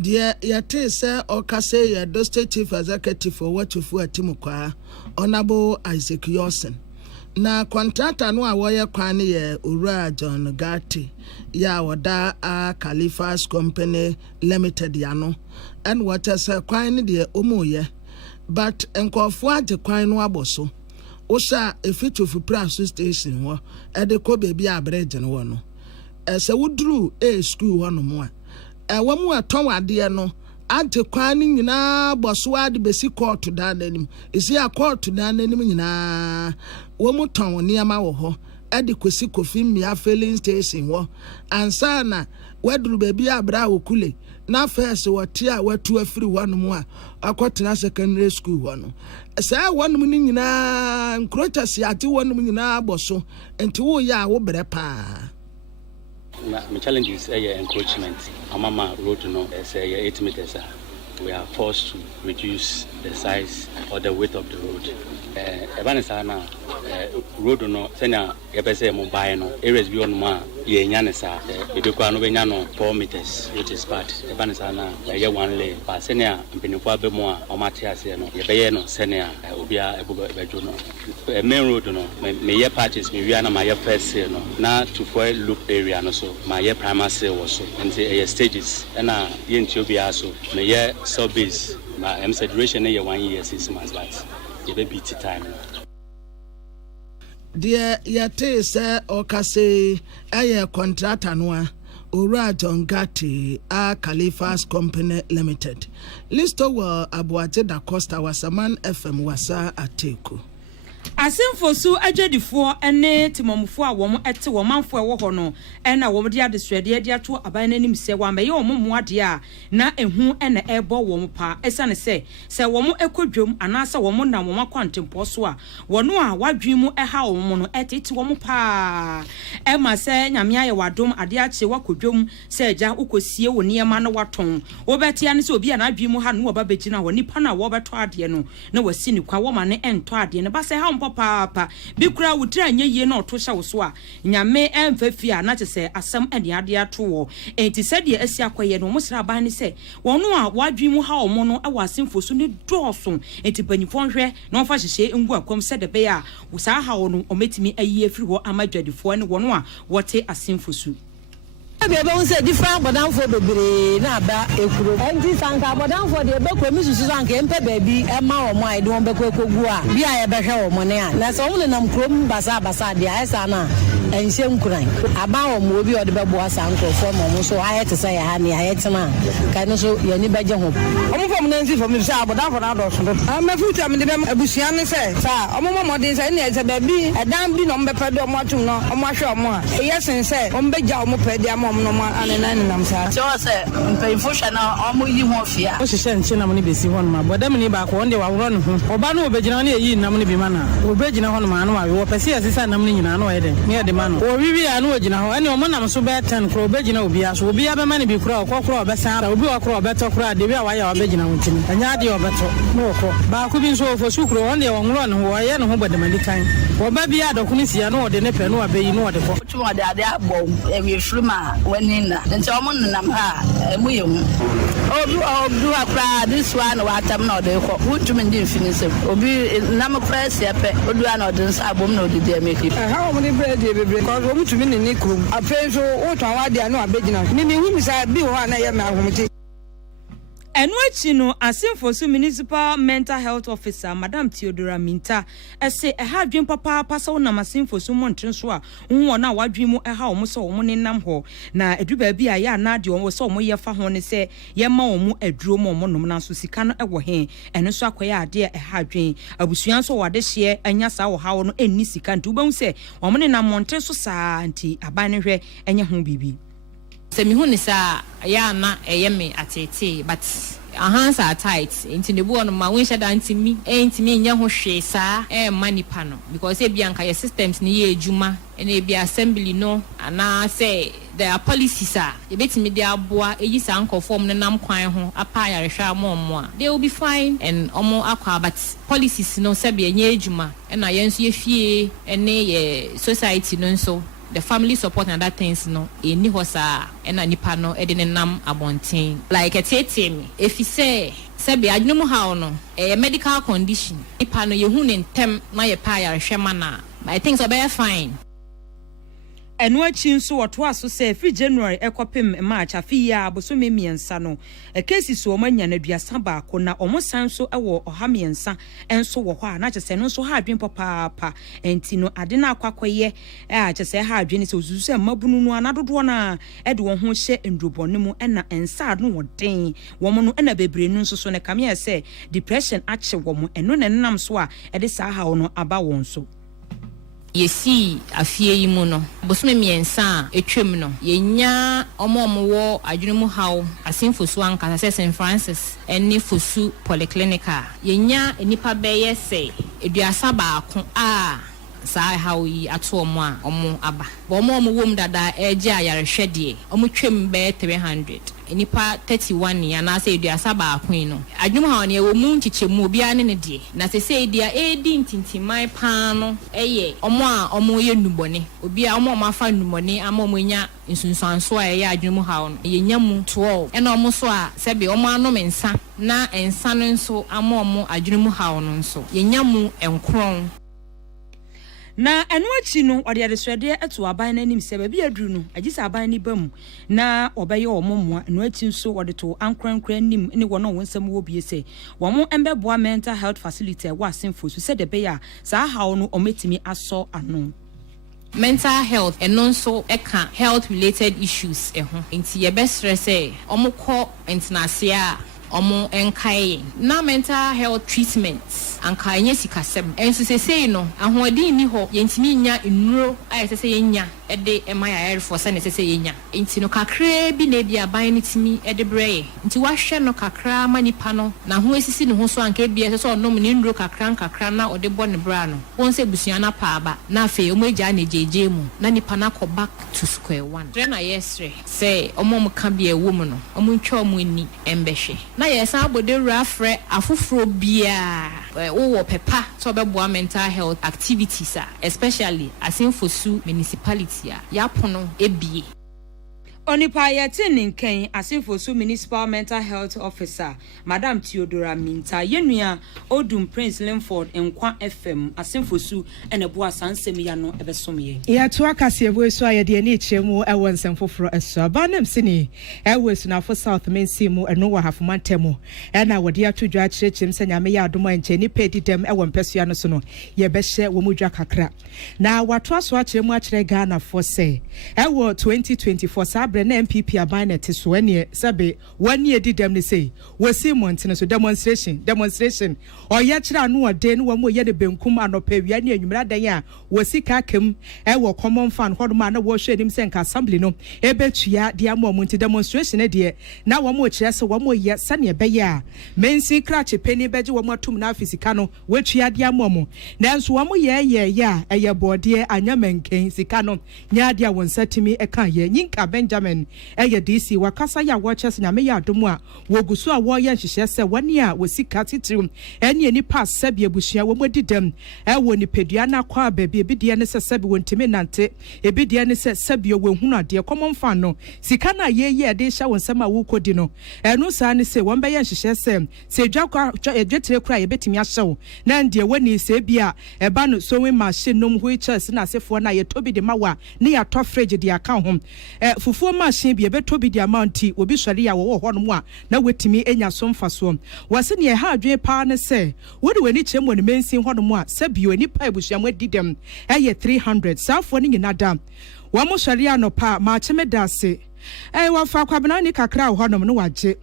Dear Yate, sir, or Kase, your Dostate Chief Executive for what you for Timokwa, Honorable Isaac Yorson. Na contractor no awaya kwani ye Ura John Gatti, ya wada a Califas Company Limited yano, and what as a kwani de omoye. But enkofo age kwan no aboso osa efitufu praso station ho e de ko baby abreje no no se wuduru school ho no mo a ewa mu aton ade no age kwan ni nyina boso ade besi court da nanim isi a court da nanim nyina wo mu ton niama wo ho e de kosi kofi mia filling station ho ansa na waduru baby abra okule na first wati a watu afiri wanum a akotena secondary school wano saa wanum ni nyina nkrotasi ate wanum nyina boso enti wo ya wo brɛ pa my challenge is encroachment amama road no say 8 meters we are forced to reduce the size or the width of the road ebanisa na road no senya yebese mo buy no areas bi on ma ye nya ne sa ebekwa no benya no 4 meters which is part ebanisa na ye one lane pa senya mpinifo abemo a o mate ase no yebeye no senya obia ebejo no main road no me ye parties me wia na ma ye first no na to for loop area no so ma ye primary sale was so and stages na ye nti obia so me ye sub base ma duration na ye 1 year 6 months but ye be beat time. Dear Yate, sir, or Kase, a contractor no Ura John Gatti, a Califas Company Limited. Listo were Abuate da Costa was a man FM wasa Ateku. Asemfo su agedifo ene timomfo a wo ete wo manfo ewo ho no ena wo de adesrede de ato aban nanim se wa meye wo moade a na ehu ena ebo wo pa esane se wo ekodwom anasa wo na wo makwantempo so a wono a wadwen mu eha wo mo no etete wo pa e ma se nyame aye wadom ade ache wakodwom se agya ukosie wo niema no waton wo betia ne se obi a na adwen mu ha no wo ba begina wo nipa na wo beto ade no na wasi ni kwa wo ma ne ento ade ne ba se ha papa bikura wutra anye ye na oto hya wo so a nyame emfafi a na kyese asem ade ade ato wo enti sede asi akoye no musra ban ne se wono a wadwi mu ha omo no e wasemfo so ne dooso enti panifo hwe na ofa hyehye ngu akom sede be a wo sa ha wo no ometimi ayi afiri ho amadwadifo ne wono a wote asemfo so Ebe unse different bodan for bebre na ba ekuro enti sanka bodan for de bekro mi susu sanka empe baby e ma omo ai de won bekro kogu a bia ye behwe omo ne a na so won nam krom basa de ayesa na enhye nkuran aba omo obi ode bebo asanko for mo so ayete say ya ha ne ayete na kai no so ye ni beje ho omo fom na nsi fom ni say bodan for na do so ma future mi de be abusia ne say sa omo mo de say ne say baby edan bi no mbepe de omo atum no omo ahwe omo a yesin say omo beja omo pedi am no ma anena nam sa so say mpayfo hwa na omo yi ho fia o hye nche nam ne besi ho no ma bodam ni ba ko onde wa woro no ho oba no obegina ne yi nam ne bi ma na obegina ho no ma no ma wo pese asisa nam ne nyina no ede ne de ma no obi bi anu ogina ho ene omo nam so be 10 kro obegina obi aso obi abema ne bi kro okokro obesa obi okro obeto kro ade bi awaya obegina wotimi anya ade obeto no okro ba ko bi so ofo sukro on de wonro ne ho ye ne ho bodemani kan oba bi adokuni sia no ode ne pe no abeyi no ode ko tu ode ade abo e fruma wani na nti omo nam ha mu ye hu obi akra this one watam na ode ko wutumi ndi finish obi nam kra sia pe odu na ode nsa abom na ode de make ha omo ni bread e bebre ko omo tumi ni krum afen so wotwa wade no abegina mi hu mi sa bi ho na ye me ahomti Enwachi no Asinfosu Municipal Mental Health Officer Madam Theodora Minta ese ha dwen papa pasa wo na Asinfosu montren so a wo na wadwen mu ha wo so wo nenam ho na edu ba bi a ya na de wo so wo ye fa ho ne se ye ma wo mu aduro mo mo nom na so sika no ewo he eno so akoya ade ha dwen abusuan so wade hye anya sa wo ha wo no enni sika nti wo ba hu se wo nenam montren so saa nti aban ne hwe enye ho bibi se mi hu ni sa ya na me atete but hands are tight into the board ma wen shada ntimi nya ho hwe sa money pano because e bia nka your systems ni ye ejuma e bia assembly no ana say there are policies e betimi dia aboa eyi sa nko form ne nam kwan ho apa ya rehwa mo a they will be fine and omo akwa but policies no se bia nya ejuma na yenso ye fie ene ye society no nso the family support and that things no eni hosa ena nipa no e de nam abonten like etete me if you say be adwum how no medical condition nipa no ye hu ne ntem na ye pa ya rehwema na I think so be fine Enwachi nso woto aso se free January ekopem March afi ya aboso memiensa no cases wo manya na duasa ba ko na omosan so ewo oha miensa enso wo ho a na chese no so ha adwen papa enti no ade na akwakoye chese ha adwen se ozuzu se mabunu no anadodo na ede wo ho hye ndrobone mu na ensa no woden wo mo no na bebre nu nso so ne kamia se depression ache wo mo eno na nam so a ede sa ha wo no aba won so yesi afie yi mu no bosome miensa etwem no yenya omo adwunumu haw Asinfosu anka se St Francis eni Fosu polyclinica yenya enipa beye se eduasa baako sa haw yi ato omo aba bo omo wom dada eje ayarehwede omo twem be 300 enipa 31 ya na se eduasa baako no adwunumu haw ne ewo mu nchichemu obi ane ne de na se dia edi ntintimai pa no eye omo ye nubone obi a omo mafa numone ama omo nya nsunsanso a ye adwunumu haw no ye nyamu 12 ena omo so a se be omo anom nsa na ensa no nso ama omo adwunumu haw no nso ye nyamu enkron na enwachi no ode adesrede eto aban na nim se ba bi aduru no agisa aban ni bam na obeye omomoa enwachi nso ode to ankrankran nim ne wono wonsam wo bie se wo mo embeboa mental health facility wa Asinfosu se de be ya sa hawo no ometimi aso ano mental health and also eka health related issues ho nti ye be stress omukọ internasia omo enkai na mental health treatments anka enye sikasem enso sesei no ahoɔden ni hɔ yentimi nya nnuro ayesese yenya ede ema ya airfo se ne sese yenya enti no kakra bi na bi aban ne timi ede breye nti wahwɛ no kakra manipa no na ho esisi ne ho so anka bi ese so onom ne nnuro kakra na ode bɔ ne bra no won se busua na pa aba na afi omo agya na jeje mu na nipa na kɔ back to square one na yesre se omo mo ka bi ewo mu no omo ntwa omo ni embehwe na yesa abode rafre afoforo bia wo pepa so beboa mental health activities especially Asinfosu municipality ya pono ebie Onipa yetini nken Asinfosu Municipal Mental Health Officer Madam Theodora Minta yenua Odum Prince Linford Enkwa FM Asinfosu eneboa sansem ya no ebesomye ya to akase eboesu ayede ani chemu ewo nsemfoforo eso abanam sini ewesu na for South Mensi mu eno wa hafomantemo na wode atodwa akirechim senya me ya adoma nche ni pedi dem ewo mpesua no so no ye behye wo mudwa kakra na wato aso akiremu akire Ghana for say ewo 2024 abre na MPP aban na te so ene sebe wani edi dem ne say wasi montene so demonstration oye kira no ode no wamo ye de benkum anopa wia ne anwumra dan a wasi ka kam wo common fan hodoma na wo hwe nim se nka assembly no ebetua dia mo monti demonstration ne de na wamo kire se wamo ye sane beye a mensi krache peni beje wamo atum na afisika no wetua dia mo nanso wamo ye ya eye bode anya menken sika no nya dia won satimi eka ye nyinka Benjamin eye DC wakasa ya watches na me ya domu a wogusu a wo ye nhihye se wani a wosika titirum ene ni pass sabi abusua wo modidam wo ni pedua na kwa baabi ebidie ne se sabi wontimi nante ebidie ne se sabi wo hunu ade common fan no sika na ye de hya won sama wo kodi no enu sa ne se won be ye nhihye se dwakwa edwetire kura ye betimi ahyew na ndie woni se bia eba no sewing machine nom wheelchairs na asefo na ye tobi de mawa ne ya to fridge de aka ho fufuo machine bia betobi de amount obi sori ya wo ho no mu a na wetimi enya so mfaso wase ne ha adwe pa ne se wodi wani chemo ne mensin ho no mu a sabio ni pa ebusuam adidem eye 300 safo ne nyina da wa mo sori ya no pa ma cheme dase wa fa kwabena ni kakra ho no no waje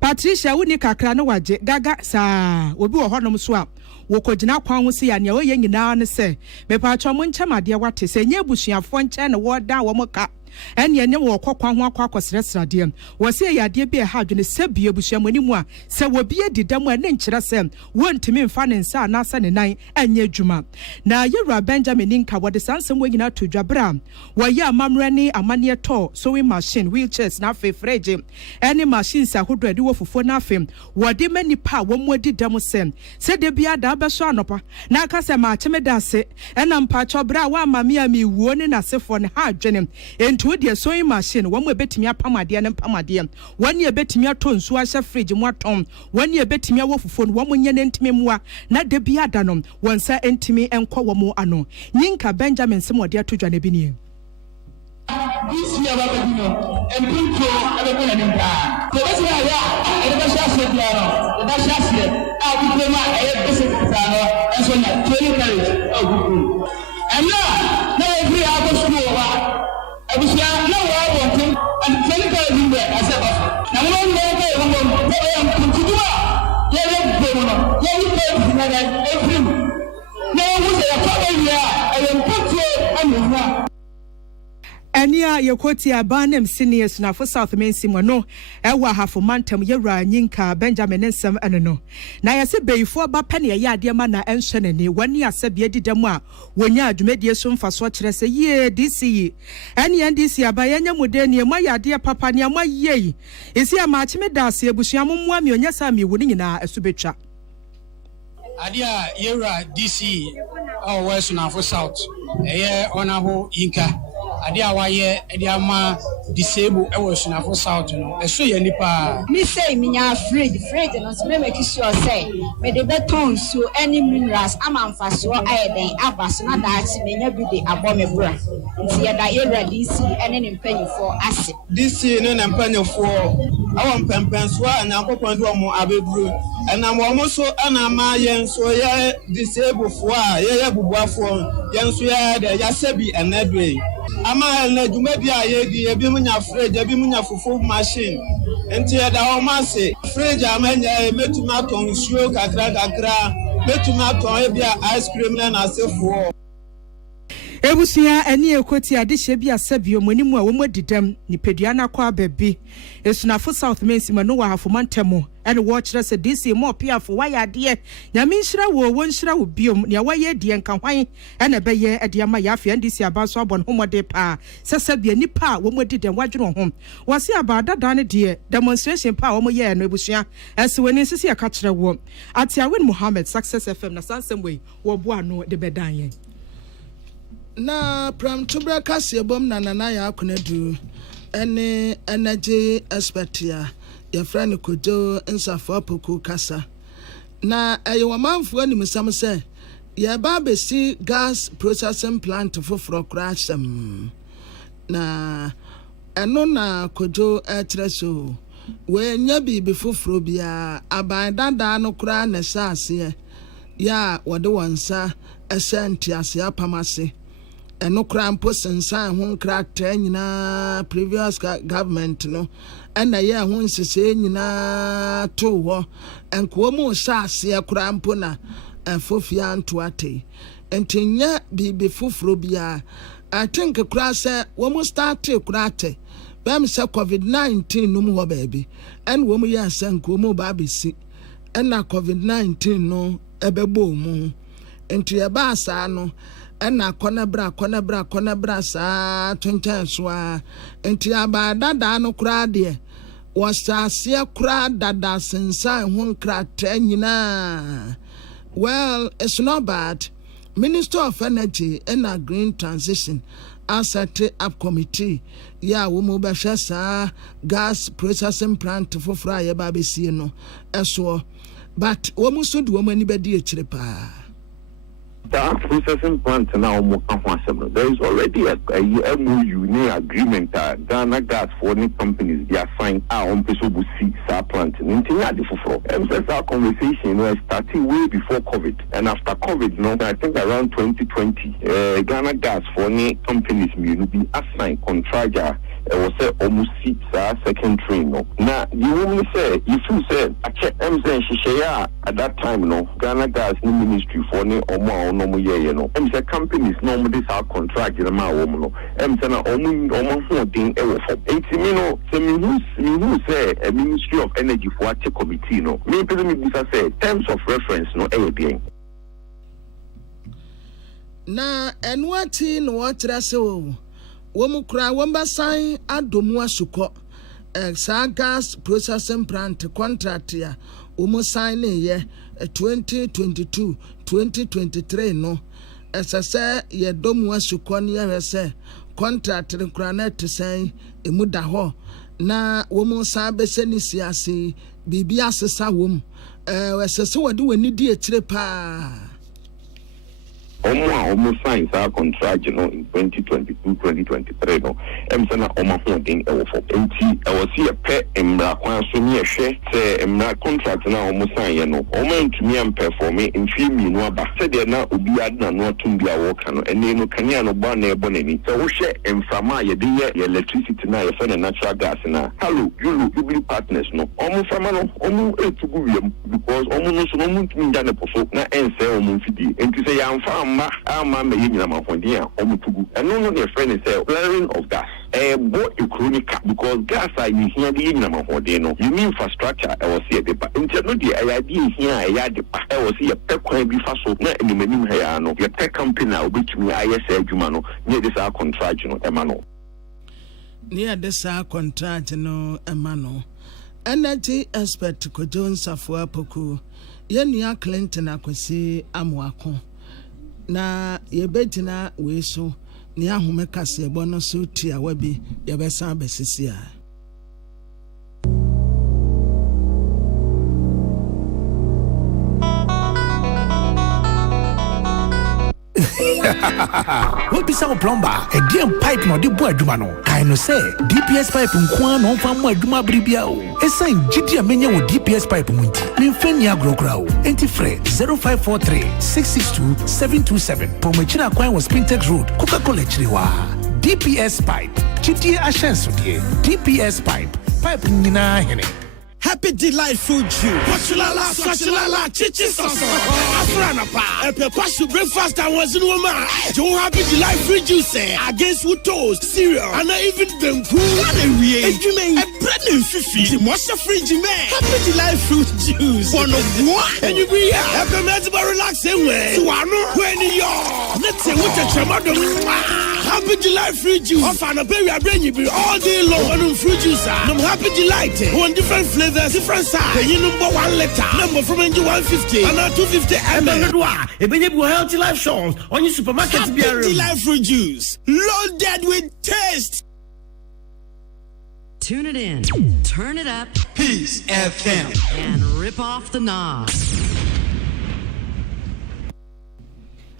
Patricia wuni kakra no waje gaga sa obi wo ho no so a wokogina kwan ho se ya ne oyɛ nyina ne se me pa atwa mo nkyamade wate se nya busuafo nkyɛ ne wo da wo mo ka ene ne wo kwakwan ho akwakwasresrade wo se ya de bi ha adwene se bie busuamani mu a se wo bie didam a ne nkyerɛ se wontimi mfa ne nsa na asa ne nan anya adwuma na yewura Benjamin Nka wo de sansem wo nyina to dwabra wo ye amamre ne amane to sewing machine wheelchairs na fefreje ene machines ahodo ade wo fufo na afem wo de mani pa wo mo didam se de bia da beso anopa na aka se ma cheme da se ena mpa chobra wa amame a mi wuo ne nasefo ne ha adwene enti wo de sewing machine wo mo betimi apamade ne mpamade woni ebetimi ato nsu ahye fridge mo atom woni ebetimi awo fufo no wo mo nye ne ntimi moa na de bia da no wonsa entimi enko wo mo ano nyinka Benjamin Semode atodwa na bi nie this year what we know and people everybody in that so that's why everybody share there the share here diploma basic and so na training college good and now every other school abusia na wa want and training college in there as a na mo no am continue ya every no who say power here I am put and Ania yekoti abanem seniors na for South Mensi no ewa hafo mantam yewra nyinka Benjamin nsem eno na yase beifo ba pane ya ade ma na enhwe nani wani asabie didam a wonya adwumedie so mfaso kire se ye DC ania DC abaye nya modeni ma yade papa ne ma ye esi ama chime dase abusua mommoa mi onya sa mi woni nyina asubetwa adia yewra DC west na for South eye onabo yinka adia waye adia ma disable west na for South no eso ye nipa me say minya fridge no so me make sure say me de beton so any minerals amamfa so ayeden abaso na daati menya bi de abome bra nti ye da yewra DC ene ne mpanyifo ase DC ne na mpanyifo awon pempenso anyankopon do mo abeduru enam wo so ana ma yen so ye disable fo a ye bubuafo yen so ye de ya sabi enadwe ama na dwumadi a ye di ebi munya fridge ebi munya fufu machine enti ye da o ma se fridge amanya metuma ton suo kakra metuma ton ebi ice cream na asefo Ebusia eni ekoti adehye bia sabio monimu a wo modidam ni pedua na kwa baby esunafo South Mensi no wa hafo mantemo ene wo kire se DC mo piafo wa yade nyame nhira wo nhira wo biom ne wa ye die nka hwan ene beye ede ma yafe DC abaso abon homode pa sesabia nipa wo modidam wadwero ho wase abadada ne de demonstration pa wo ye no ebusia ese woni sisi aka kire wo Atiawin Mohammed Success FM na Sansemwe wo bo ano de bedan ye na pram tubra kase bom na nana ya akonedu ene energy expert ya friend kojo nsafo apoku kasa na ayewa manfo anim sam se ya ba besi gas processing plant for crasham na eno na kojo etreso we nya bibi foforo bia aban dada no kra na saase ya wode wonsa esenti ase apamase ɛno kora mpo sensan ho nkrataa nyinaa previous government no ɛna yɛ ho nsese nyinaa to hɔ ɛnkoɔ mu hyɛ aseɛ kora mpo na ɛfofia nto ate enti nyɛ biribi foforɔ biara I think kora sɛ wɔn start kora ate bɛm sɛ COVID-19 no mu hɔ baabi ɛna wɔn yɛ sɛ nkoɔ mu ba abɛsi ɛna COVID-19 no ɛbɛbɔ mu enti ɛba asaa no ɛna kɔnɛbra saa twɛntwɛn so a enti aba dada no kora deɛ wɔsaseɛ kora dada sensan ho nkrataa nyinaa well it's not bad. Minister of Energy and Green Transition asset up committee ya womu bɛhwɛ saa gas processing plant for fry babesi no ɛso but womu so do womu ani bɛdi akyire paa. The processing plant now there is already a MOU agreement that Ghana gas for any companies they are signed on people see that plant. Our conversation was starting way before COVID and after COVID, no, I think around 2020, Ghana gas for any companies will be assigned contractor. Was almost see second train. No, now the woman say if you say I check she at that time, no Ghana gas no ministry for any or more no yeah, no. Say companies normally this are contract in a woman. No, say na almost thing ever for. Who say a Ministry of Energy for a committee. No, me say terms of reference no being. Na and what in what so. Womukra womba sign adomu asuko sa gas processing plant contract ya womu sign ye 2022-2023 no esase ye domu asuko ni ye se contract nkra na te sign emu da ho na womu sa bese ni siase bibi asesa wom esase wode wani di etire pa. Almost signs our contract, in 2022-2023, no. Emsana holding for empty. I was here pet emra kwansomi share say emra contract na almost sign no. To me and perform in film no ba. Said there na obi adna no tumbia work no. And no kanya no ba na eboneni. So we share emfama ye dey electricity na ye fe natural gas na. Hello, you be partners no. Almost fama no. Almost etugu because almost no so no ntumi nda ne poso na ense almost fidi. Enti say ya mfa I'm a union of Fondia, Omutugu, and no your friend is flaring of gas. Both a chronic because gas are you hear the union of Fondino. You mean infrastructure, I was here the idea here, I was here a pet coin be fast, not in the menu hayano, your tech company, which me I say, Jumano, near this our contract, Emano. Near this our contract, Emano. Energy expert Kojon Safua Poku, Yenia Clinton Akwesi Amwako. Na yebegyina we so ne ahome kase ebo no so tia wabi yebesa besisi a What be some plumber? A damn pipe no di boy adwuma no. Kai no say DPS pipe nko na onfa mo adwuma bribia o. Esan gidi amenya wo DPS pipe mu nti. Me mfa ni agrokra o. Enti frɛ 0543 662 727. Pomachina kwan was Spintex Road, Coca-Cola chiriwa. DPS pipe. Gidi ashenso die. DPS pipe. Pipe nyina hene. Happy delightful June. Swashilala, chichi sauce. Afrana pa. Epe pashu breakfast and was in woman. Joe happy delightful juice against with toast, cereal, and even them cool. What a we a bread and fifi. Monster fridge man. Happy delightful juice. One of what? And you be happy man to relax anyway. So I know when you're. Let's say what a chamado. Happy delightful juice. Off and a baby I bring you all day long. On fruit juice. I'm happy delight. One different flavor. Different size. You number 1 letter. Number from NG 150 and 250 ml. A baby healthy life shows on your supermarket. Happy life fruit juice. Loaded with taste. Tune it in. Turn it up. Peace FM. And rip off the knob.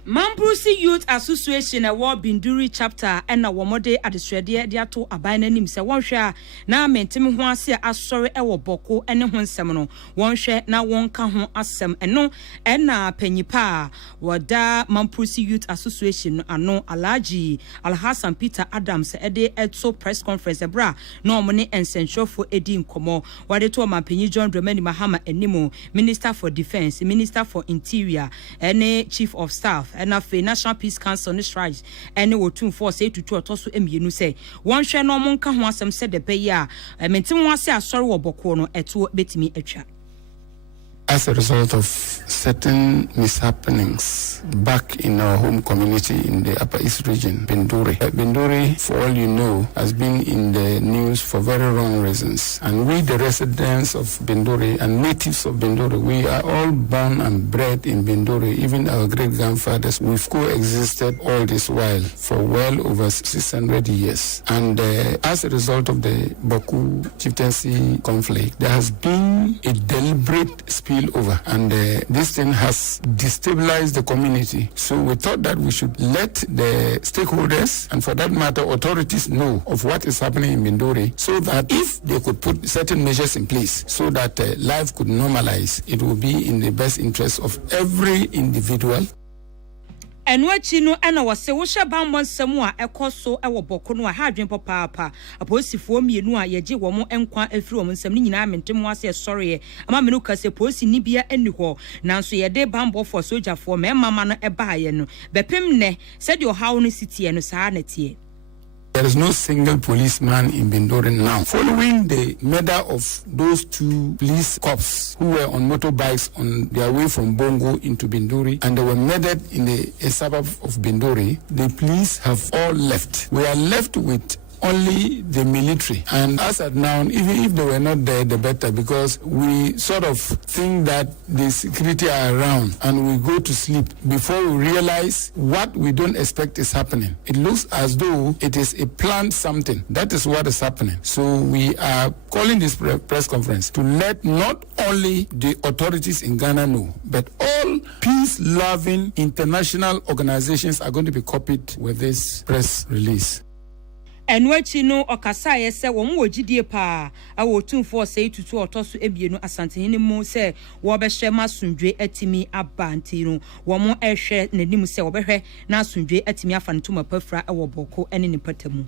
Mamprusi Youth Association Award Binduri chapter and a womode adisrede de ato aban nanim se wonhwe na mentem ho ase asore ewo boko ene ho nsem no wonhwe na wonka ho asem eno na panyipa woda Mamprusi Youth Association ano Alhaji Alhassan Peter Adams ede eto press conference ebra na omone ensentrofo edi nkomo wade to mampanyi John Dramani Mahama enimo Minister for Defense, Minister for Interior ene Chief of Staff and a National Peace Council on strikes and we tune for say to tosu emienu say one share no monka ho asem said the beya mentim ho ase asori wo boko no eto betimi atwa. As a result of certain mishappenings back in our home community in the Upper East region, Binduri. Binduri, for all you know, has been in the news for very wrong reasons. And we, the residents of Binduri and natives of Binduri, we are all born and bred in Binduri. Even our great-grandfathers, we've coexisted all this while for well over 600 years. And as a result of the Boku chieftaincy conflict, there has been a deliberate over, and this thing has destabilized the community. So we thought that we should let the stakeholders, and for that matter authorities, know of what is happening in Binduri, so that if they could put certain measures in place so that life could normalize, it will be in the best interest of every individual. Enwachi no ena wase wo hye bambon nsem a ekoso ewo boko no a ha adwen papa aposifo mienu a yeje wo mo enkwa afiri wo nsem ni nyina mentem wase sorry ama menu kase posi ni bia eni ho nanso yede bambo for soldier for mema no ebaaye no bepem ne said your how no city no saa na tie. There is no single policeman in Binduri now. Following the murder of those two police cops who were on motorbikes on their way from Bongo into Binduri, and they were murdered in a suburb of Binduri, the police have all left. We are left with only the military, and as at now, even if they were not there, the better, because we sort of think that the security are around and we go to sleep before we realize what we don't expect is happening. It looks as though it is a planned something. That is what is happening. So we are calling this press conference to let not only the authorities in Ghana know, but all peace-loving international organizations are going to be copied with this press release. Enwachi no okasa ye se wo mo gidie pa awo tunfo say tutu otoso ebienu asantehene mu se wo be hye masundwe atimi abanti no wo mo ehwe nanim se wo be hwe na asundwe atimi afanto pafra ewo boko ene ne patamu.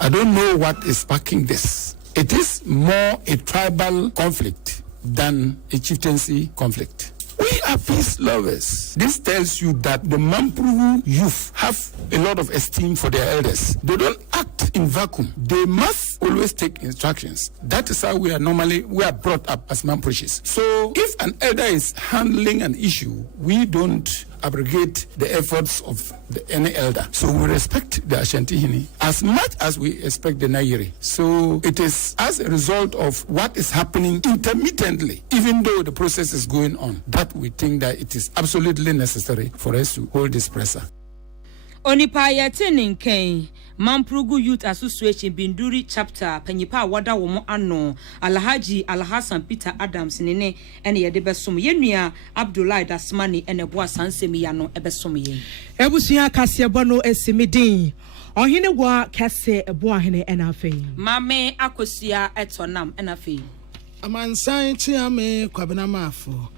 I don't know what is backing this. It is more a tribal conflict than a chieftaincy conflict. We are peace lovers. This tells you that the Mamprugu youth have a lot of esteem for their elders. They don't act in vacuum. They must always take instructions. That is how we are brought up as Mamprushes. So if an elder is handling an issue, we don't abrogate the efforts of any elder. So we respect the Ashantihini as much as we respect the Nairi. So it is as a result of what is happening intermittently, even though the process is going on, that we think that it is absolutely necessary for us to hold this presser. Onipa yetenin ken Mamprugu Youth Association Binduri chapter panyipa wada wo mo ano Alhaji Alhassan Peter Adams nene ene yede besom yenua Abdullah Dasmani ene boa sansemi ya no ebesom ye ebusua kase bono esimidin ohene wa kase eboa hene ena afei mame akosia etonam ena afei amansan tiame kwabena mafo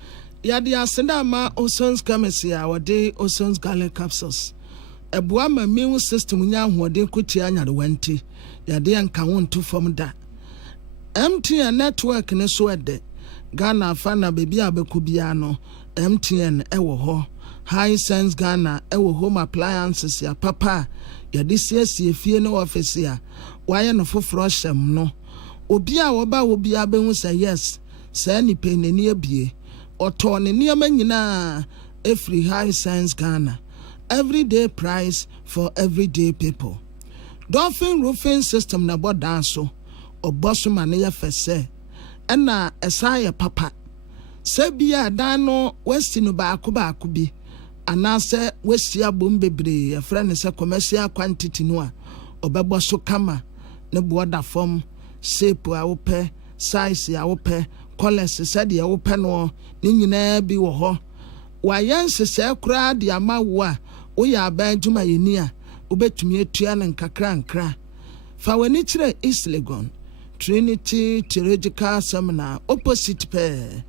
yade asenda ma Osons Gamesia wode Osons Garlic Capsules Ebua ma immune system nya ahoden kotia nyarewante yade anka wonto fom da MTN network ne so ede Ghana fana bebi abekubia no MTN ewo ho High Sense Ghana ewo home appliances ya papa yade siesie fie no office ya waye no foforo hyem no obi a woba obi abehu say yes say ni penani abie oto ne niam nyina every High Sense Ghana. Everyday price for everyday people. Dolphin roofing system na boda so oboso mane ya fese ena esaya papa se bia dan no westi no ba bi anase westi abom bebre ya fra ne se commercial quantity no a obebo so kama ne boda form shape a wope size ya wope colors said ya wope no ni nyina bi wo ho wayɛ nhyehyɛ koraa de ama wo a woyɛ aban adwumayɛni a wobɛtumi atua no nkakrankra fa w'ani kyerɛ East Legon Trinity Theological Seminar opposite pɛ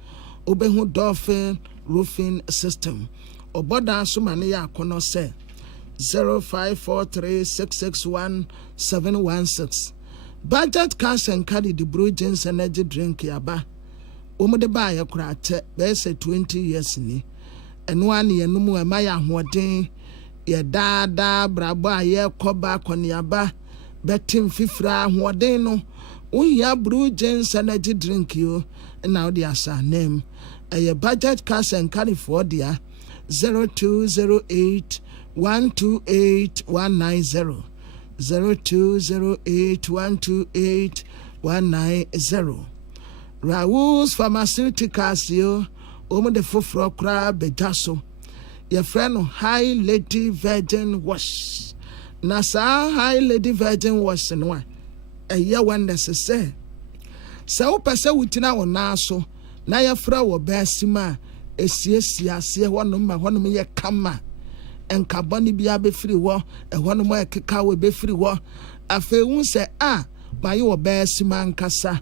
wobɛhu Dolphin Roofing System ɔbɔda so ma ne yɛ akɔnɔ sɛ 0543661716 budget cash and carry the Brew Jeans energy drink yaba de ba yɛ koraa tɛ bɛyɛ 20 years ni ɛno ane yɛno mu ɛma yɛ ahoɔden yɛ daadaa brabɔ a yɛkɔ ba akɔneaba bɛtem fifira ahoɔden no wohia Brew Jeans energy drink yo na wode asa name ɛyɛ budget cash and carry for dia 0208 128 190 0208 128 190 Raoul's Pharmaceuticals yo de foforo kra bedaso your friend High Lady Virgin Wash na sa High Lady Virgin Wash no a year one necessary so pese wutina wona so na ya fra wo basima esiesie wonom ma wonom ye kama enkaboni bia be free wo wonom e keka wo be free wo afe hu se a ma ye wo basima nkasa